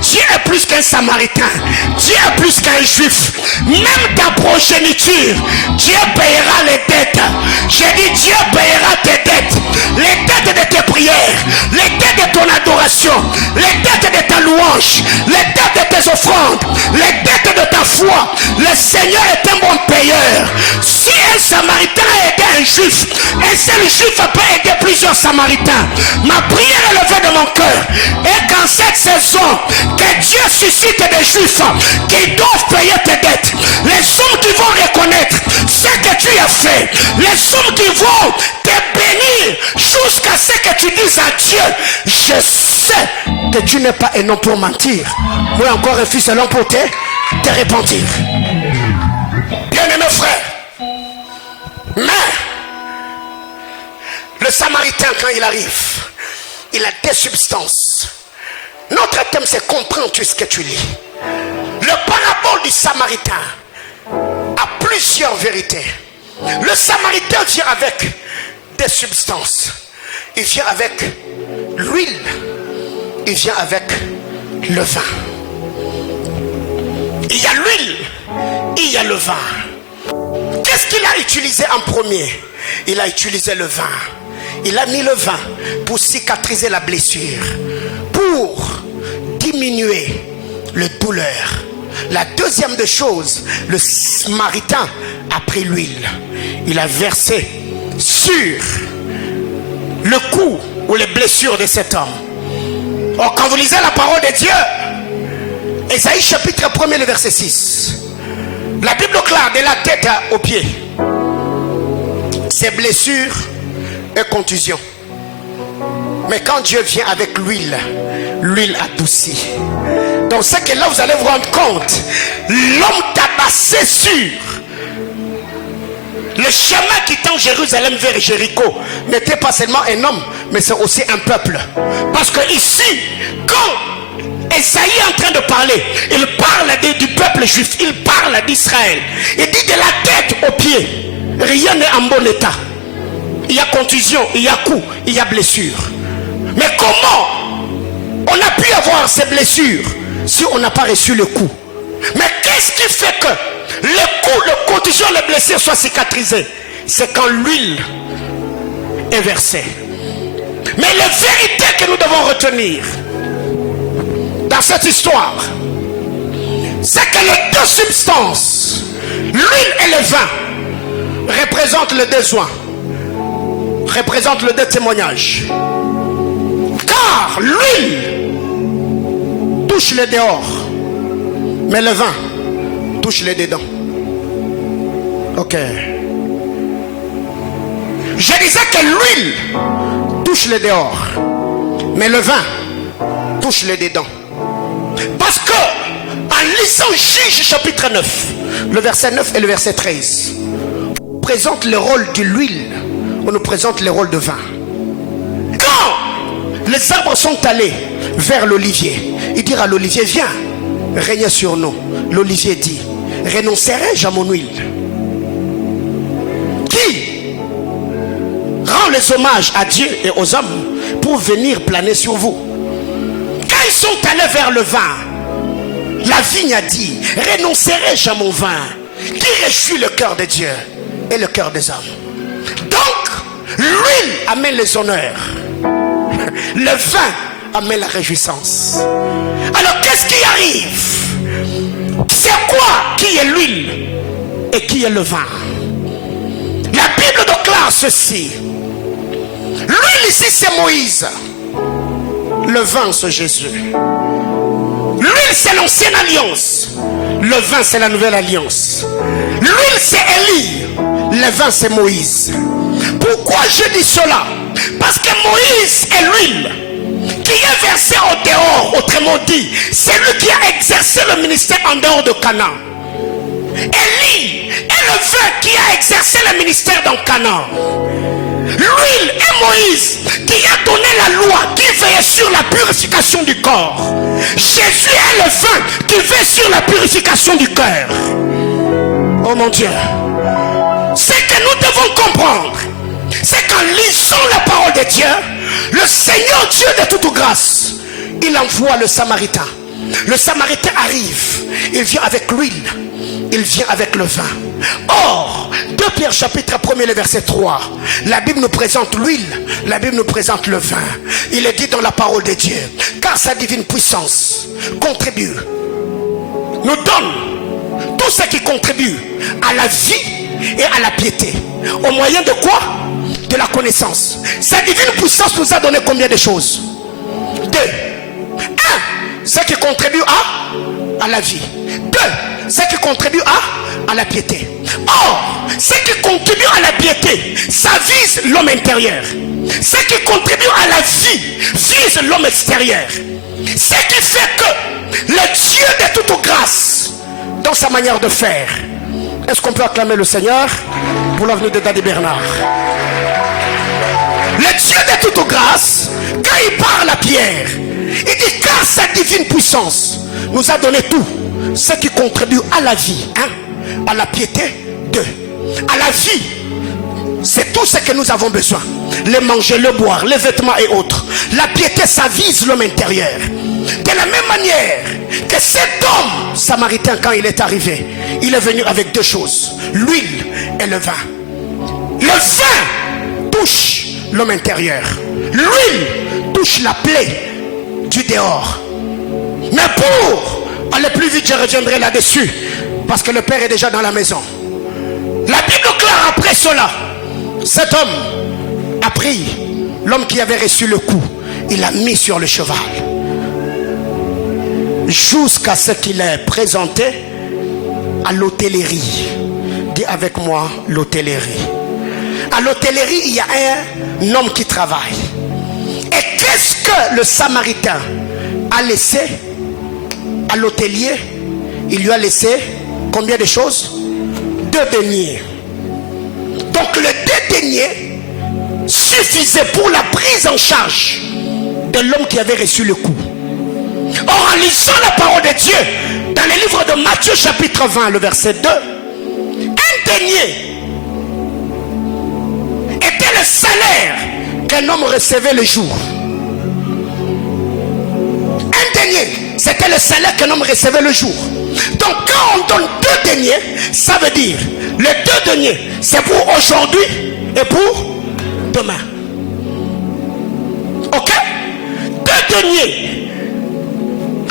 Dieu est plus qu'un Samaritain, Dieu est plus qu'un juif. Même ta progéniture, Dieu payera les dettes. J'ai dit, Dieu payera tes dettes, les dettes de tes prières, les dettes de ton adoration, les dettes de ta louange, les dettes de tes offrandes, les dettes de ta foi. Le Seigneur est un bon payeur. Si un Samaritain a aidé un juif, un seul juif peut aider plusieurs Samaritains. Ma prière est levée de mon cœur, et qu'en cette saison, que Dieu suscite des juifs qui doivent payer tes dettes, les hommes qui vont reconnaître ce que tu as fait, les hommes qui vont te bénir jusqu'à ce que tu dises à Dieu, je sais que tu n'es pas un homme pour mentir, moi encore un fils un homme pour te repentir. Bien-aimé frère, mais le Samaritain, quand il arrive, il a des substances Notre thème, c'est comprends-tu ce que tu lis. Le parabole du Samaritain a plusieurs vérités. Le Samaritain vient avec des substances. Il vient avec l'huile. Il vient avec le vin. Il y a l'huile, il y a le vin. Qu'est-ce qu'il a utilisé en premier? Il a utilisé le vin. Il a mis le vin pour cicatriser la blessure, pour diminuer la douleur. La deuxième des choses, le Samaritain a pris l'huile. Il a versé sur le cou ou les blessures de cet homme. Or, quand vous lisez la parole de Dieu, Ésaïe chapitre 1er, le verset 6, la Bible déclare de la tête aux pieds, ses blessures et contusions. Mais quand Dieu vient avec l'huile, l'huile adoucit. Donc c'est que là vous allez vous rendre compte, l'homme tabassé sur le chemin quittant Jérusalem vers Jéricho n'était pas seulement un homme, mais c'est aussi un peuple. Parce que ici, quand Esaïe est en train de parler, il parle du peuple juif, il parle d'Israël. Il dit de la tête aux pieds, rien n'est en bon état. Il y a contusion, il y a coup, il y a blessure. Mais comment on a pu avoir ces blessures si on n'a pas reçu le coup? Mais qu'est-ce qui fait que le coup, le contusion, les blessures soient cicatrisées? C'est quand l'huile est versée. Mais la vérité que nous devons retenir dans cette histoire, c'est que les deux substances, l'huile et le vin, représentent les deux soins, représentent les deux témoignages. Car l'huile touche le dehors, mais le vin touche les dedans. Ok. Je disais que l'huile touche le dehors, mais le vin touche les dedans. Parce que en lisant Juge chapitre 9, le verset 9 et le verset 13, on présente le rôle de l'huile, on nous présente le rôle de vin. Quand les arbres sont allés vers l'olivier, ils dirent à l'olivier, viens, règne sur nous. L'olivier dit, renoncerai-je à mon huile? Qui rend les hommages à Dieu et aux hommes pour venir planer sur vous? Quand ils sont allés vers le vin, la vigne a dit, renoncerai-je à mon vin? Qui réjouit le cœur de Dieu et le cœur des hommes? Donc, l'huile amène les honneurs, le vin amène la réjouissance. Alors qu'est-ce qui arrive? C'est quoi qui est l'huile et qui est le vin? La Bible déclare ceci. L'huile ici c'est Moïse, le vin c'est Jésus. L'huile c'est l'ancienne alliance, le vin c'est la nouvelle alliance. L'huile c'est Élie, le vin c'est Moïse. Pourquoi je dis cela? Parce que Moïse est l'huile qui est versée au dehors, autrement dit, c'est lui qui a exercé le ministère en dehors de Canaan. Élie est le vin qui a exercé le ministère dans Canaan. L'huile est Moïse qui a donné la loi, qui veille sur la purification du corps. Jésus est le vin qui veille sur la purification du cœur. Oh mon Dieu, ce que nous devons comprendre, c'est qu'en lisant la parole de Dieu, le Seigneur Dieu de toute grâce, il envoie le Samaritain. Le Samaritain arrive, il vient avec l'huile, il vient avec le vin. Or, 2 Pierre chapitre 1er, le verset 3, la Bible nous présente l'huile, la Bible nous présente le vin. Il est dit dans la parole de Dieu, car sa divine puissance contribue, nous donne tout ce qui contribue à la vie et à la piété. Au moyen de quoi? De la connaissance. Sa divine puissance nous a donné combien de choses? 2. 1. Ce qui contribue à la vie. 2. Ce qui contribue à la piété. Or, ce qui contribue à la piété, ça vise l'homme intérieur. Ce qui contribue à la vie vise l'homme extérieur. Ce qui fait que le Dieu de toute grâce, dans sa manière de faire, est-ce qu'on peut acclamer le Seigneur pour l'avenir de Daddy Bernard? Le Dieu de toute grâce, quand il parle à Pierre, Il dit car sa divine puissance nous a donné tout ce qui contribue à la vie, à la piété, à la vie. C'est tout ce que nous avons besoin. Le manger, le boire, les vêtements et autres. La piété, ça vise l'homme intérieur. De la même manière que cet homme samaritain, quand il est arrivé, il est venu avec deux choses, l'huile et le vin. Le vin touche l'homme intérieur. L'huile touche la plaie du dehors. Mais pour aller plus vite, je reviendrai là-dessus, parce que le Père est déjà dans la maison. La Bible clare après cela, cet homme a pris l'homme qui avait reçu le coup, il l'a mis sur le cheval, jusqu'à ce qu'il ait présenté à l'hôtellerie. Dis avec moi, l'hôtellerie. À l'hôtellerie, il y a un homme qui travaille. Et qu'est-ce que le Samaritain a laissé à l'hôtelier? Il lui a laissé combien de choses? 2 deniers. Donc le 2 deniers suffisait pour la prise en charge de l'homme qui avait reçu le coup. Or, en lisant la parole de Dieu dans le livre de Matthieu chapitre 20, le verset 2, un denier était le salaire qu'un homme recevait le jour. Un denier, c'était le salaire qu'un homme recevait le jour. Donc quand on donne 2 deniers, ça veut dire les 2 deniers, c'est pour aujourd'hui et pour demain. Ok? 2 deniers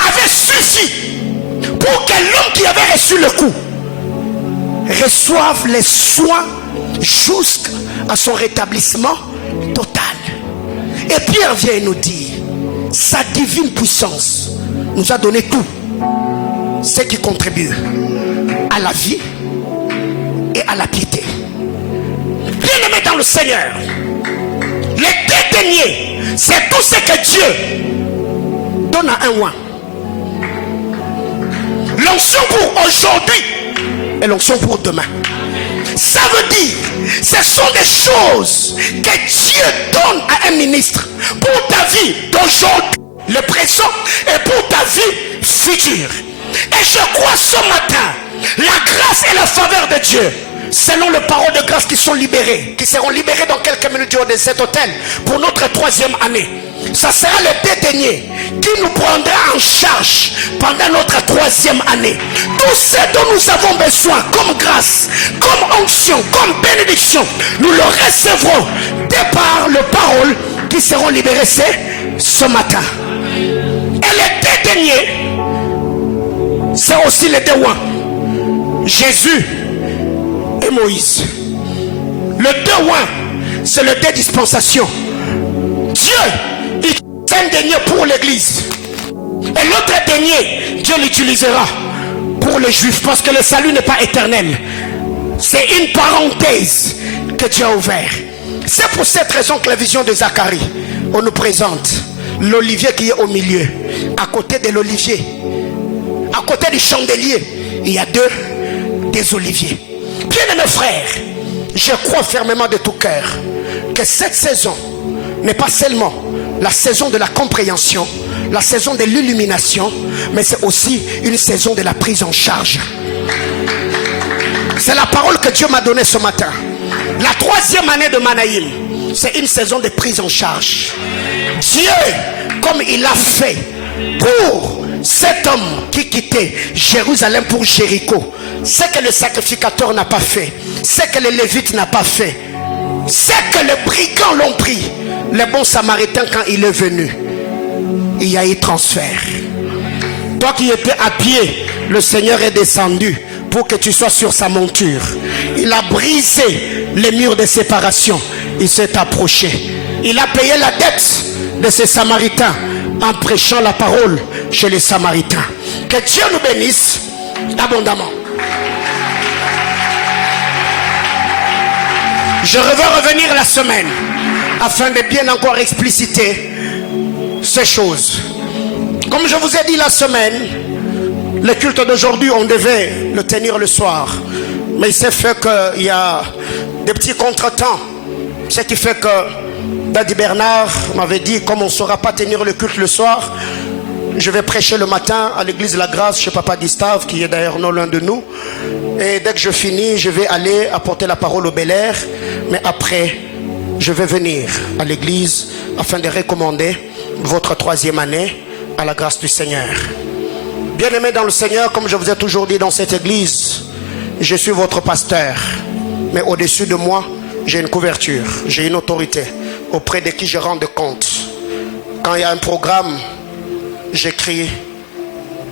avaient suffi pour que l'homme qui avait reçu le coup reçoive les soins jusqu'à son rétablissement total. Et Pierre vient nous dire, sa divine puissance nous a donné tout ce qui contribue à la vie et à la piété. Bien-aimé dans le Seigneur, les 2 deniers, c'est tout ce que Dieu donne à un oint. L'onction pour aujourd'hui et l'onction pour demain. Ça veut dire, ce sont des choses que Dieu donne à un ministre pour ta vie d'aujourd'hui, le présent, et pour ta vie future. Et je crois ce matin, la grâce et la faveur de Dieu, selon les paroles de grâce qui sont libérées, qui seront libérées dans quelques minutes du haut de cet hôtel pour notre 3e année. Ça sera le 2 deniers qui nous prendra en charge pendant notre 3e année. Tout ce dont nous avons besoin comme grâce, comme onction, comme bénédiction, nous le recevrons de par les paroles qui seront libérées ce matin. Et les 2 deniers, c'est aussi les 2 oints. Jésus et Moïse. Le 2 oints, c'est le 2 dispensations. Dieu, il fait un denier pour l'église. Et l'autre denier, Dieu l'utilisera pour les juifs. Parce que le salut n'est pas éternel. C'est une parenthèse que Dieu a ouvert. C'est pour cette raison que la vision de Zacharie, on nous présente l'olivier qui est au milieu. À côté de l'olivier, à côté du chandelier, il y a des oliviers. Bien aimés frères, je crois fermement de tout cœur que cette saison n'est pas seulement la saison de la compréhension, la saison de l'illumination, mais c'est aussi une saison de la prise en charge. C'est la parole que Dieu m'a donnée ce matin. La 3e année de Manaïm, c'est une saison de prise en charge. Dieu, comme il a fait pour cet homme qui quittait Jérusalem pour Jéricho, ce que le sacrificateur n'a pas fait, ce que le lévite n'a pas fait, ce que les brigands l'ont pris, le bon samaritain quand il est venu, il y a eu transfert. Toi qui étais à pied, le Seigneur est descendu pour que tu sois sur sa monture. Il a brisé les murs de séparation. Il s'est approché. Il a payé la dette de ces Samaritains en prêchant la parole chez les Samaritains. Que Dieu nous bénisse abondamment. Je veux revenir la semaine afin de bien encore expliciter ces choses. Comme je vous ai dit la semaine, le culte d'aujourd'hui, on devait le tenir le soir. Mais il s'est fait qu'il y a des petits contretemps. Ce qui fait que Daddy Bernard m'avait dit, comme on ne saura pas tenir le culte le soir, je vais prêcher le matin à l'église de la Grâce chez Papa Gustave, qui est d'ailleurs non loin de nous. Et dès que je finis, je vais aller apporter la parole au Bel Air. Mais après, je vais venir à l'église afin de recommander votre 3e année à la grâce du Seigneur. Bien-aimés dans le Seigneur, comme je vous ai toujours dit dans cette église, je suis votre pasteur. Mais au-dessus de moi, j'ai une couverture, j'ai une autorité auprès de qui je rends compte. Quand il y a un programme, j'écris,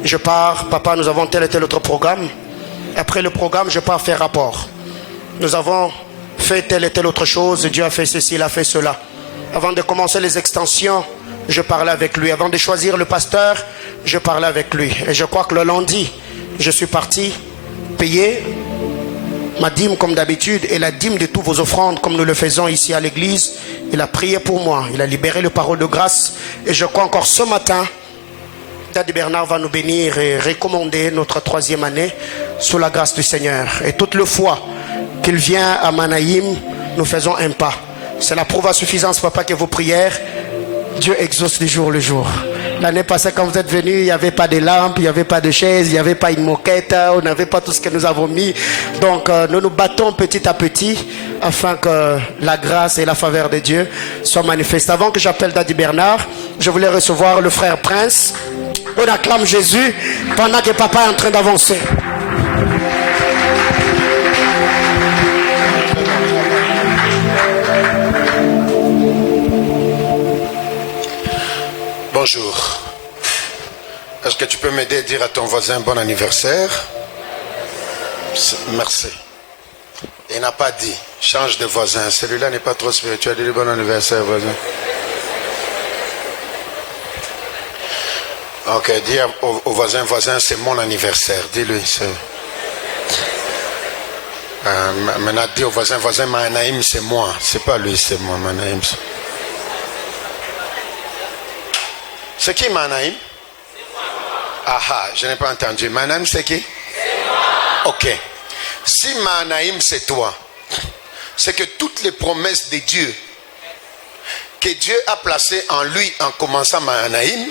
je pars, papa, nous avons tel et tel autre programme. Après le programme, je pars faire rapport. Nous avons fait telle et telle autre chose, Dieu a fait ceci, il a fait cela. Avant de commencer les extensions, je parlais avec lui. Avant de choisir le pasteur, je parlais avec lui. Et je crois que le lundi, je suis parti payer ma dîme comme d'habitude et la dîme de tous vos offrandes comme nous le faisons ici à l'église. Il a prié pour moi, il a libéré le parole de grâce. Et je crois encore ce matin, Daddy Bernard va nous bénir et recommander notre 3e année sous la grâce du Seigneur. Et toute le fois qu'il vient à Manaïm, nous faisons un pas. C'est la preuve à suffisance, papa, que vos prières, Dieu exauce du jour le jour. L'année passée, quand vous êtes venus, il n'y avait pas de lampe, il n'y avait pas de chaise, il n'y avait pas une moquette, on n'avait pas tout ce que nous avons mis. Donc, nous nous battons petit à petit afin que la grâce et la faveur de Dieu soient manifestes. Avant que j'appelle Daddy Bernard, je voulais recevoir le frère Prince. On acclame Jésus pendant que papa est en train d'avancer. Bonjour. Est-ce que tu peux m'aider à dire à ton voisin bon anniversaire? Merci. Il n'a pas dit. Change de voisin. Celui-là n'est pas trop spirituel. Dis bon anniversaire, voisin. Ok, dis au voisin, c'est mon anniversaire. Dis-lui. Maintenant, dis au voisin, Manaïm, c'est moi. C'est pas lui, c'est moi, Manaïm. C'est qui Manaïm? Ah, je n'ai pas entendu. Manaïm, c'est qui? C'est moi. Ok. Si Manaïm, c'est toi, c'est que toutes les promesses de Dieu que Dieu a placées en lui en commençant Manaïm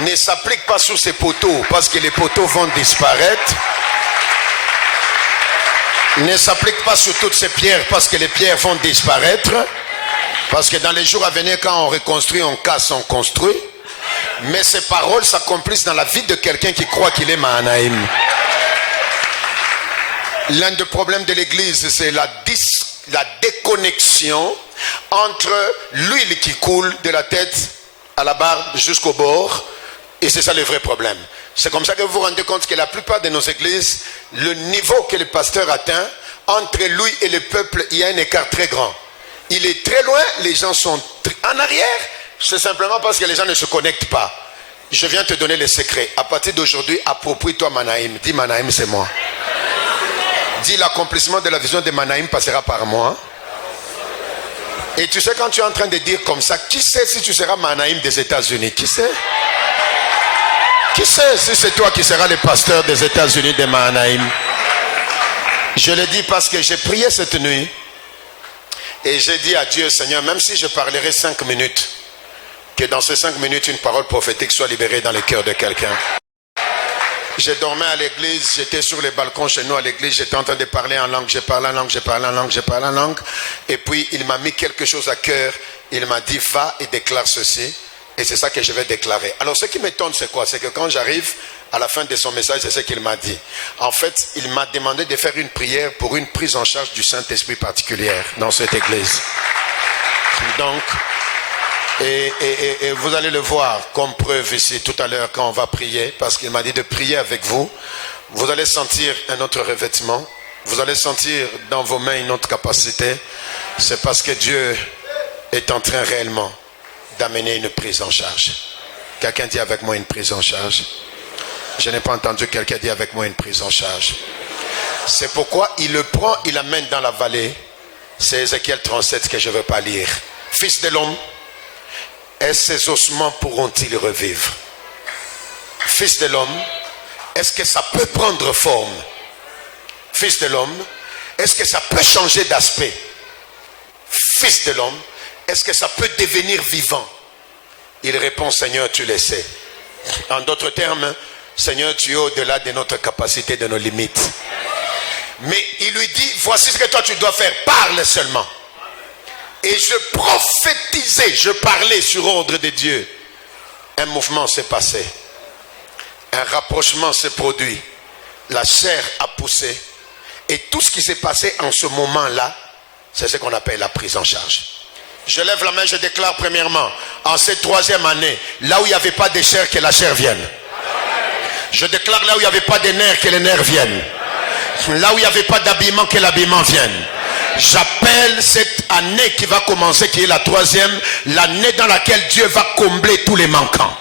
ne s'appliquent pas sur ces poteaux parce que les poteaux vont disparaître. Ne s'appliquent pas sur toutes ces pierres parce que les pierres vont disparaître. Parce que dans les jours à venir, quand on reconstruit, on casse, on construit. Mais ces paroles s'accomplissent dans la vie de quelqu'un qui croit qu'il est Mahanaïm. L'un des problèmes de l'église, c'est la déconnexion entre l'huile qui coule de la tête à la barbe jusqu'au bord. Et c'est ça le vrai problème. C'est comme ça que vous vous rendez compte que la plupart de nos églises, le niveau que le pasteur atteint, entre lui et le peuple, il y a un écart très grand. Il est très loin, les gens sont en arrière. C'est simplement parce que les gens ne se connectent pas. Je viens te donner le secret. À partir d'aujourd'hui, approprie-toi Manaïm. Dis Manaïm, c'est moi. Dis l'accomplissement de la vision de Manaïm passera par moi. Et tu sais, quand tu es en train de dire comme ça, qui sait si tu seras Manaïm des États-Unis? Qui sait? Qui sait si c'est toi qui seras le pasteur des États-Unis de Manaïm? Je le dis parce que j'ai prié cette nuit. Et j'ai dit à Dieu, Seigneur, même si je parlerai 5 minutes, que dans ces 5 minutes, une parole prophétique soit libérée dans le cœur de quelqu'un. Je dormais à l'église, j'étais sur les balcons chez nous à l'église, j'étais en train de parler en langue, je parlais en langue. Et puis, il m'a mis quelque chose à cœur. Il m'a dit, va et déclare ceci. Et c'est ça que je vais déclarer. Alors, ce qui m'étonne, c'est quoi? C'est que quand j'arrive à la fin de son message, c'est ce qu'il m'a dit. En fait, il m'a demandé de faire une prière pour une prise en charge du Saint-Esprit particulière dans cette église. Donc, et vous allez le voir comme preuve ici tout à l'heure quand on va prier, parce qu'il m'a dit de prier avec vous. Vous allez sentir un autre revêtement. Vous allez sentir dans vos mains une autre capacité. C'est parce que Dieu est en train réellement d'amener une prise en charge. Quelqu'un dit avec moi une prise en charge. Je n'ai pas entendu quelqu'un dire avec moi une prise en charge. C'est pourquoi il le prend, il l'amène dans la vallée. C'est Ézéchiel 37 que je ne veux pas lire. Fils de l'homme, est-ce que ces ossements pourront-ils revivre? Fils de l'homme, est-ce que ça peut prendre forme? Fils de l'homme, est-ce que ça peut changer d'aspect? Fils de l'homme, est-ce que ça peut devenir vivant? Il répond, Seigneur, tu le sais. En d'autres termes, Seigneur, tu es au-delà de notre capacité, de nos limites. Mais il lui dit, voici ce que toi tu dois faire, parle seulement. Et je prophétisais, je parlais sur ordre de Dieu. Un mouvement s'est passé. Un rapprochement s'est produit. La chair a poussé. Et tout ce qui s'est passé en ce moment-là, c'est ce qu'on appelle la prise en charge. Je lève la main, je déclare premièrement, en cette 3e année, là où il n'y avait pas de chair, que la chair vienne. Je déclare là où il n'y avait pas de nerfs, que les nerfs viennent. Là où il n'y avait pas d'habillement, que l'habillement vienne. J'appelle cette année qui va commencer, qui est la 3e, l'année dans laquelle Dieu va combler tous les manquants.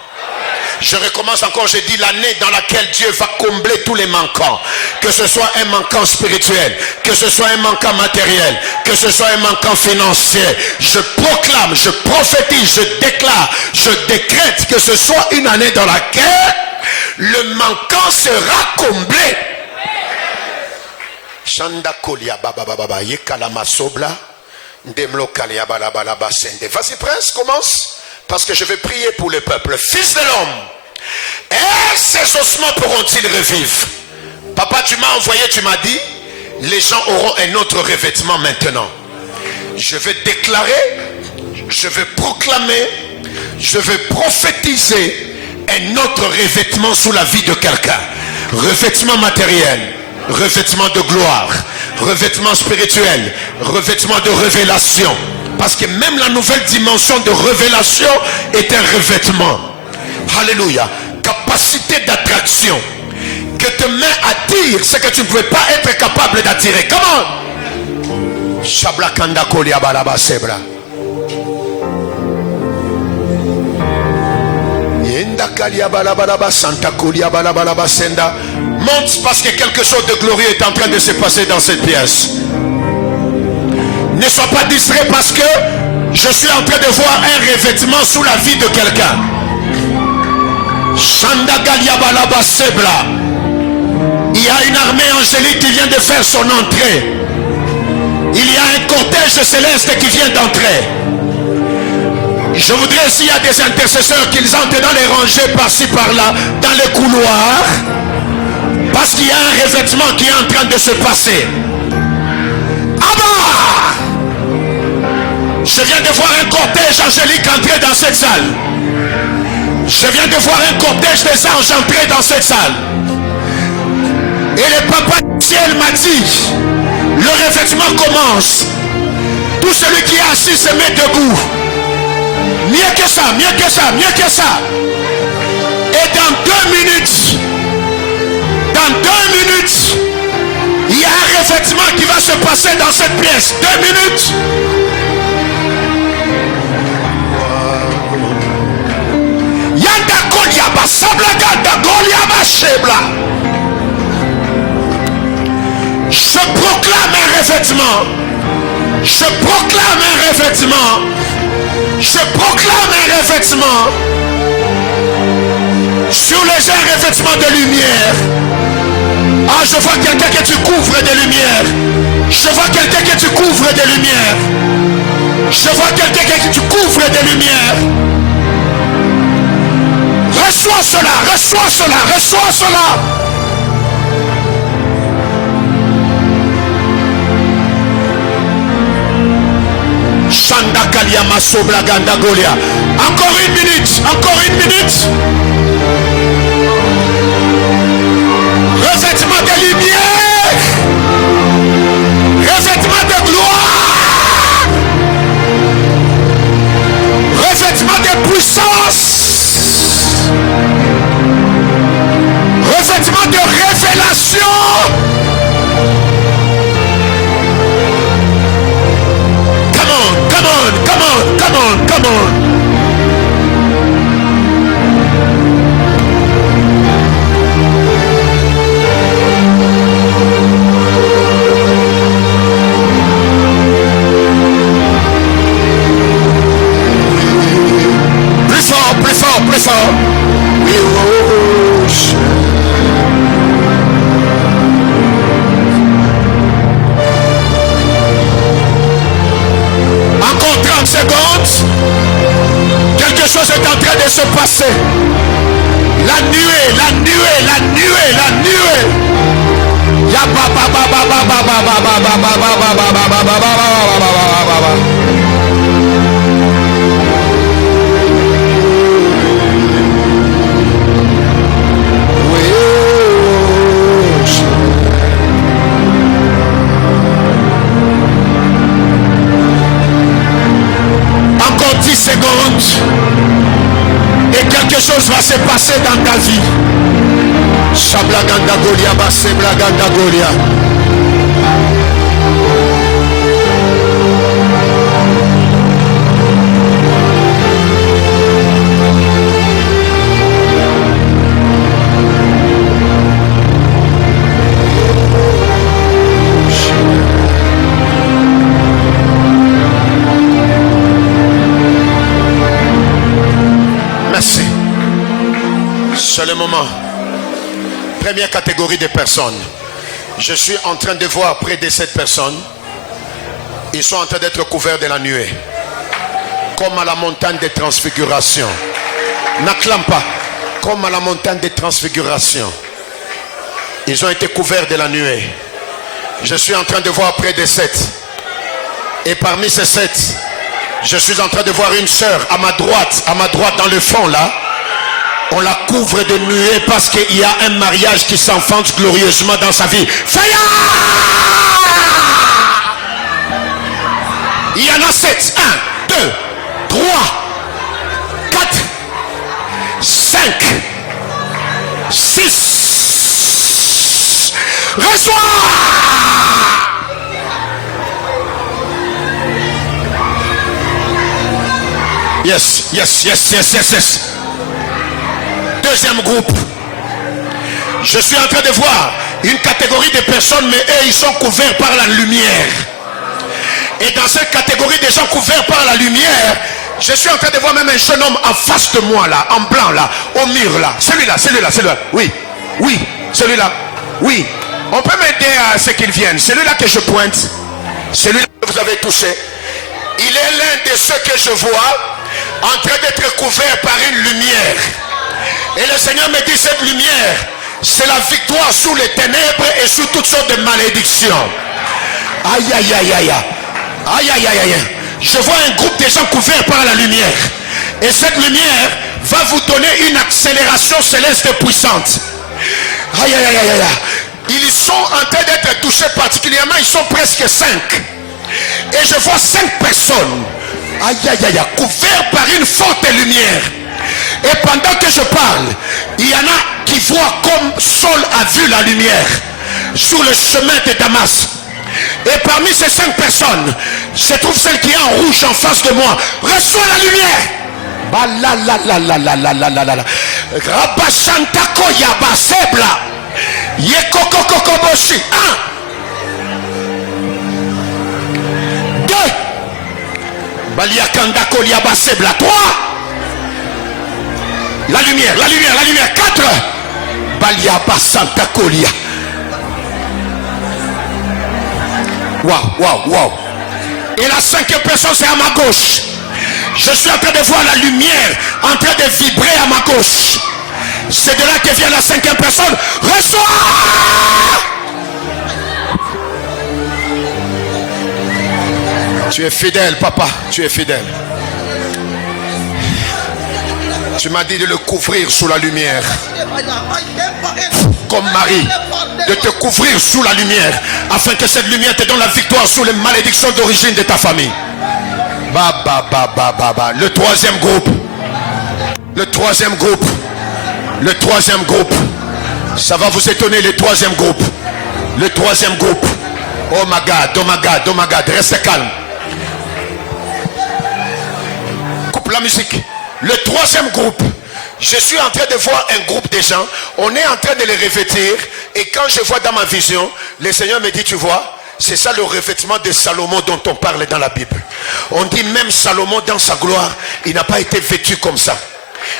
Je recommence encore, je dis l'année dans laquelle Dieu va combler tous les manquants. Que ce soit un manquant spirituel, que ce soit un manquant matériel, que ce soit un manquant financier. Je proclame, je prophétise, je déclare, je décrète que ce soit une année dans laquelle le manquant sera comblé. Vas-y prince, commence. Parce que je vais prier pour le peuple. Fils de l'homme, et ces ossements pourront-ils revivre? Papa, tu m'as envoyé, tu m'as dit, les gens auront un autre revêtement maintenant. Je vais déclarer, je vais proclamer, je vais prophétiser un autre revêtement sous la vie de quelqu'un. Revêtement matériel, revêtement de gloire, revêtement spirituel, revêtement de révélation. Parce que même la nouvelle dimension de révélation est un revêtement. Alléluia. Capacité d'attraction. Que tes mains attirent ce que tu ne pouvais pas être capable d'attirer. Comment? Shablakanda kolia balaba sebra. Yenda kalia balaba santa kolia balaba senda. Monte parce que quelque chose de glorieux est en train de se passer dans cette pièce. Ne sois pas distrait parce que je suis en train de voir un revêtement sous la vie de quelqu'un. Il y a une armée angélique qui vient de faire son entrée. Il y a un cortège céleste qui vient d'entrer. Je voudrais, s'il y a des intercesseurs, qu'ils entrent dans les rangées par-ci par-là, dans les couloirs, parce qu'il y a un revêtement qui est en train de se passer. Je viens de voir un cortège angélique entrer dans cette salle. Je viens de voir un cortège des anges entrer dans cette salle. Et le papa du ciel m'a dit, le revêtement commence. Tout celui qui est assis se met debout. Mieux que ça, mieux que ça, mieux que ça. Et dans 2 minutes, il y a un revêtement qui va se passer dans cette pièce. 2 minutes. Je proclame un revêtement. Je proclame un revêtement. Je proclame un revêtement. Sur les gens, un revêtement de lumière. Ah, je vois quelqu'un que tu couvres de lumière. Je vois quelqu'un que tu couvres de lumière. Je vois quelqu'un que tu couvres de lumière. Reçois cela, reçois cela, reçois cela. Shanda Kaliama Sobla Ganda Golia. Encore 1 minute, encore 1 minute. Revêtement de lumière. Revêtement de gloire. Revêtement de puissance. Revêtement de révélation. Come on, come on, come on, come on, come on. Plus fort, plus fort, plus fort. Encore 30 secondes. train de se passer. La nuée, la nuée, la nuée, la nuée. Ya ba ba ba ba ba ba ba ba ba ba ba ba ba ba ba ba ba. Encore 10 secondes et quelque chose va se passer dans ta vie. Shablaganda Golia, Baseblaganda Golia. Merci. C'est le moment. Première catégorie de personnes. Je suis en train de voir près de 7 personnes. Ils sont en train d'être couverts de la nuée. Comme à la montagne de transfiguration. N'acclame pas. Comme à la montagne de transfiguration. Ils ont été couverts de la nuée. Je suis en train de voir près de 7. Et parmi ces 7, je suis en train de voir une sœur à ma droite dans le fond là. On la couvre de nuée parce qu'il y a un mariage qui s'enfonce glorieusement dans sa vie. Fire! Il y en a 7. 1, 2, 3, 4, 5, 6. Reçois! Yes, yes, yes, yes, yes, yes. Deuxième groupe. Je suis en train de voir une catégorie de personnes, mais eux, ils sont couverts par la lumière. Et dans cette catégorie des gens couverts par la lumière, je suis en train de voir même un jeune homme en face de moi, là, en blanc, là, au mur, là. Celui-là, celui-là, celui-là. Oui, oui, celui-là. Oui. On peut m'aider à ce qu'il vienne. Celui-là que je pointe, celui-là que vous avez touché, il est l'un de ceux que je vois en train d'être couvert par une lumière. Et le Seigneur me dit, cette lumière, c'est la victoire sous les ténèbres et sous toutes sortes de malédictions. Aïe, aïe, aïe, aïe. Aïe, aïe, aïe, aïe. Je vois un groupe de gens couverts par la lumière. Et cette lumière va vous donner une accélération céleste puissante. Aïe, aïe, aïe, aïe, aïe. Ils sont en train d'être touchés particulièrement. Ils sont presque 5. Et je vois 5 personnes. Aïe, aïe, aïe, couverts par une forte lumière. Et pendant que je parle, il y en a qui voient comme Saul a vu la lumière sur le chemin de Damas. Et parmi ces 5 personnes, se trouve celle qui est en rouge en face de moi. Reçois la lumière. Basebla. 3. La lumière, la lumière, la lumière. 4. Baliaba Santa Colia. Waouh, waouh, waouh. Et la 5e personne, c'est à ma gauche. Je suis en train de voir la lumière en train de vibrer à ma gauche. C'est de là que vient la 5e personne. Reçois! Tu es fidèle, papa. Tu es fidèle. Tu m'as dit de le couvrir sous la lumière. Comme Marie. De te couvrir sous la lumière. Afin que cette lumière te donne la victoire sous les malédictions d'origine de ta famille. Le 3e groupe. Le 3e groupe. Le 3e groupe. Ça va vous étonner, le 3e groupe. Le 3e groupe. Oh my God, oh my God, oh my God. Restez calme. Coupe la musique. Le 3e groupe. Je suis en train de voir un groupe de gens. On est en train de les revêtir. Et quand je vois dans ma vision, le Seigneur me dit, tu vois, c'est ça le revêtement de Salomon dont on parle dans la Bible. On dit même Salomon dans sa gloire, il n'a pas été vêtu comme ça.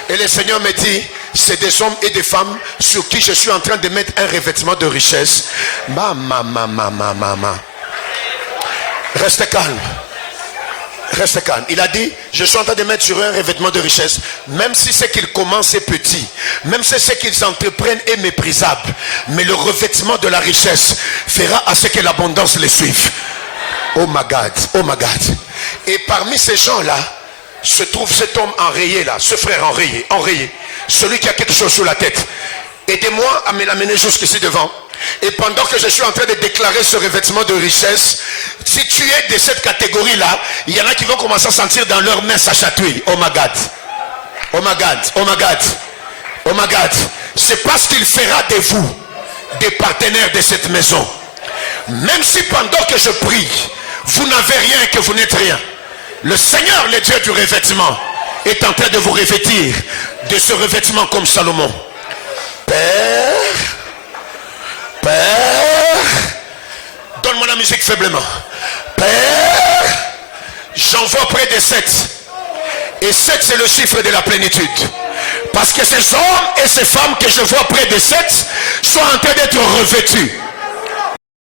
Et le Seigneur me dit, c'est des hommes et des femmes sur qui je suis en train de mettre un revêtement de richesse. Restez calme. Reste calme. Il a dit, je suis en train de mettre sur eux un revêtement de richesse, même si ce qu'ils commencent est petit, même si ce qu'ils entreprennent est méprisable, mais le revêtement de la richesse fera à ce que l'abondance les suive. Oh my God, oh my God. Et parmi ces gens-là, se trouve cet homme enrayé là, ce frère enrayé, celui qui a quelque chose sur la tête. Aidez-moi à me l'amener jusqu'ici devant. Et pendant que je suis en train de déclarer ce revêtement de richesse, si tu es de cette catégorie-là, il y en a qui vont commencer à sentir dans leurs mains sa chatouille. Oh my God. Oh my God. Oh my God. Oh my God. C'est parce qu'il fera de vous des partenaires de cette maison. Même si pendant que je prie, vous n'avez rien et que vous n'êtes rien, le Seigneur, le Dieu du revêtement, est en train de vous revêtir de ce revêtement comme Salomon. Père, donne-moi la musique faiblement. Père, j'en vois près de 7. Et 7 c'est le chiffre de la plénitude. Parce que ces hommes et ces femmes que je vois près de 7 sont en train d'être revêtus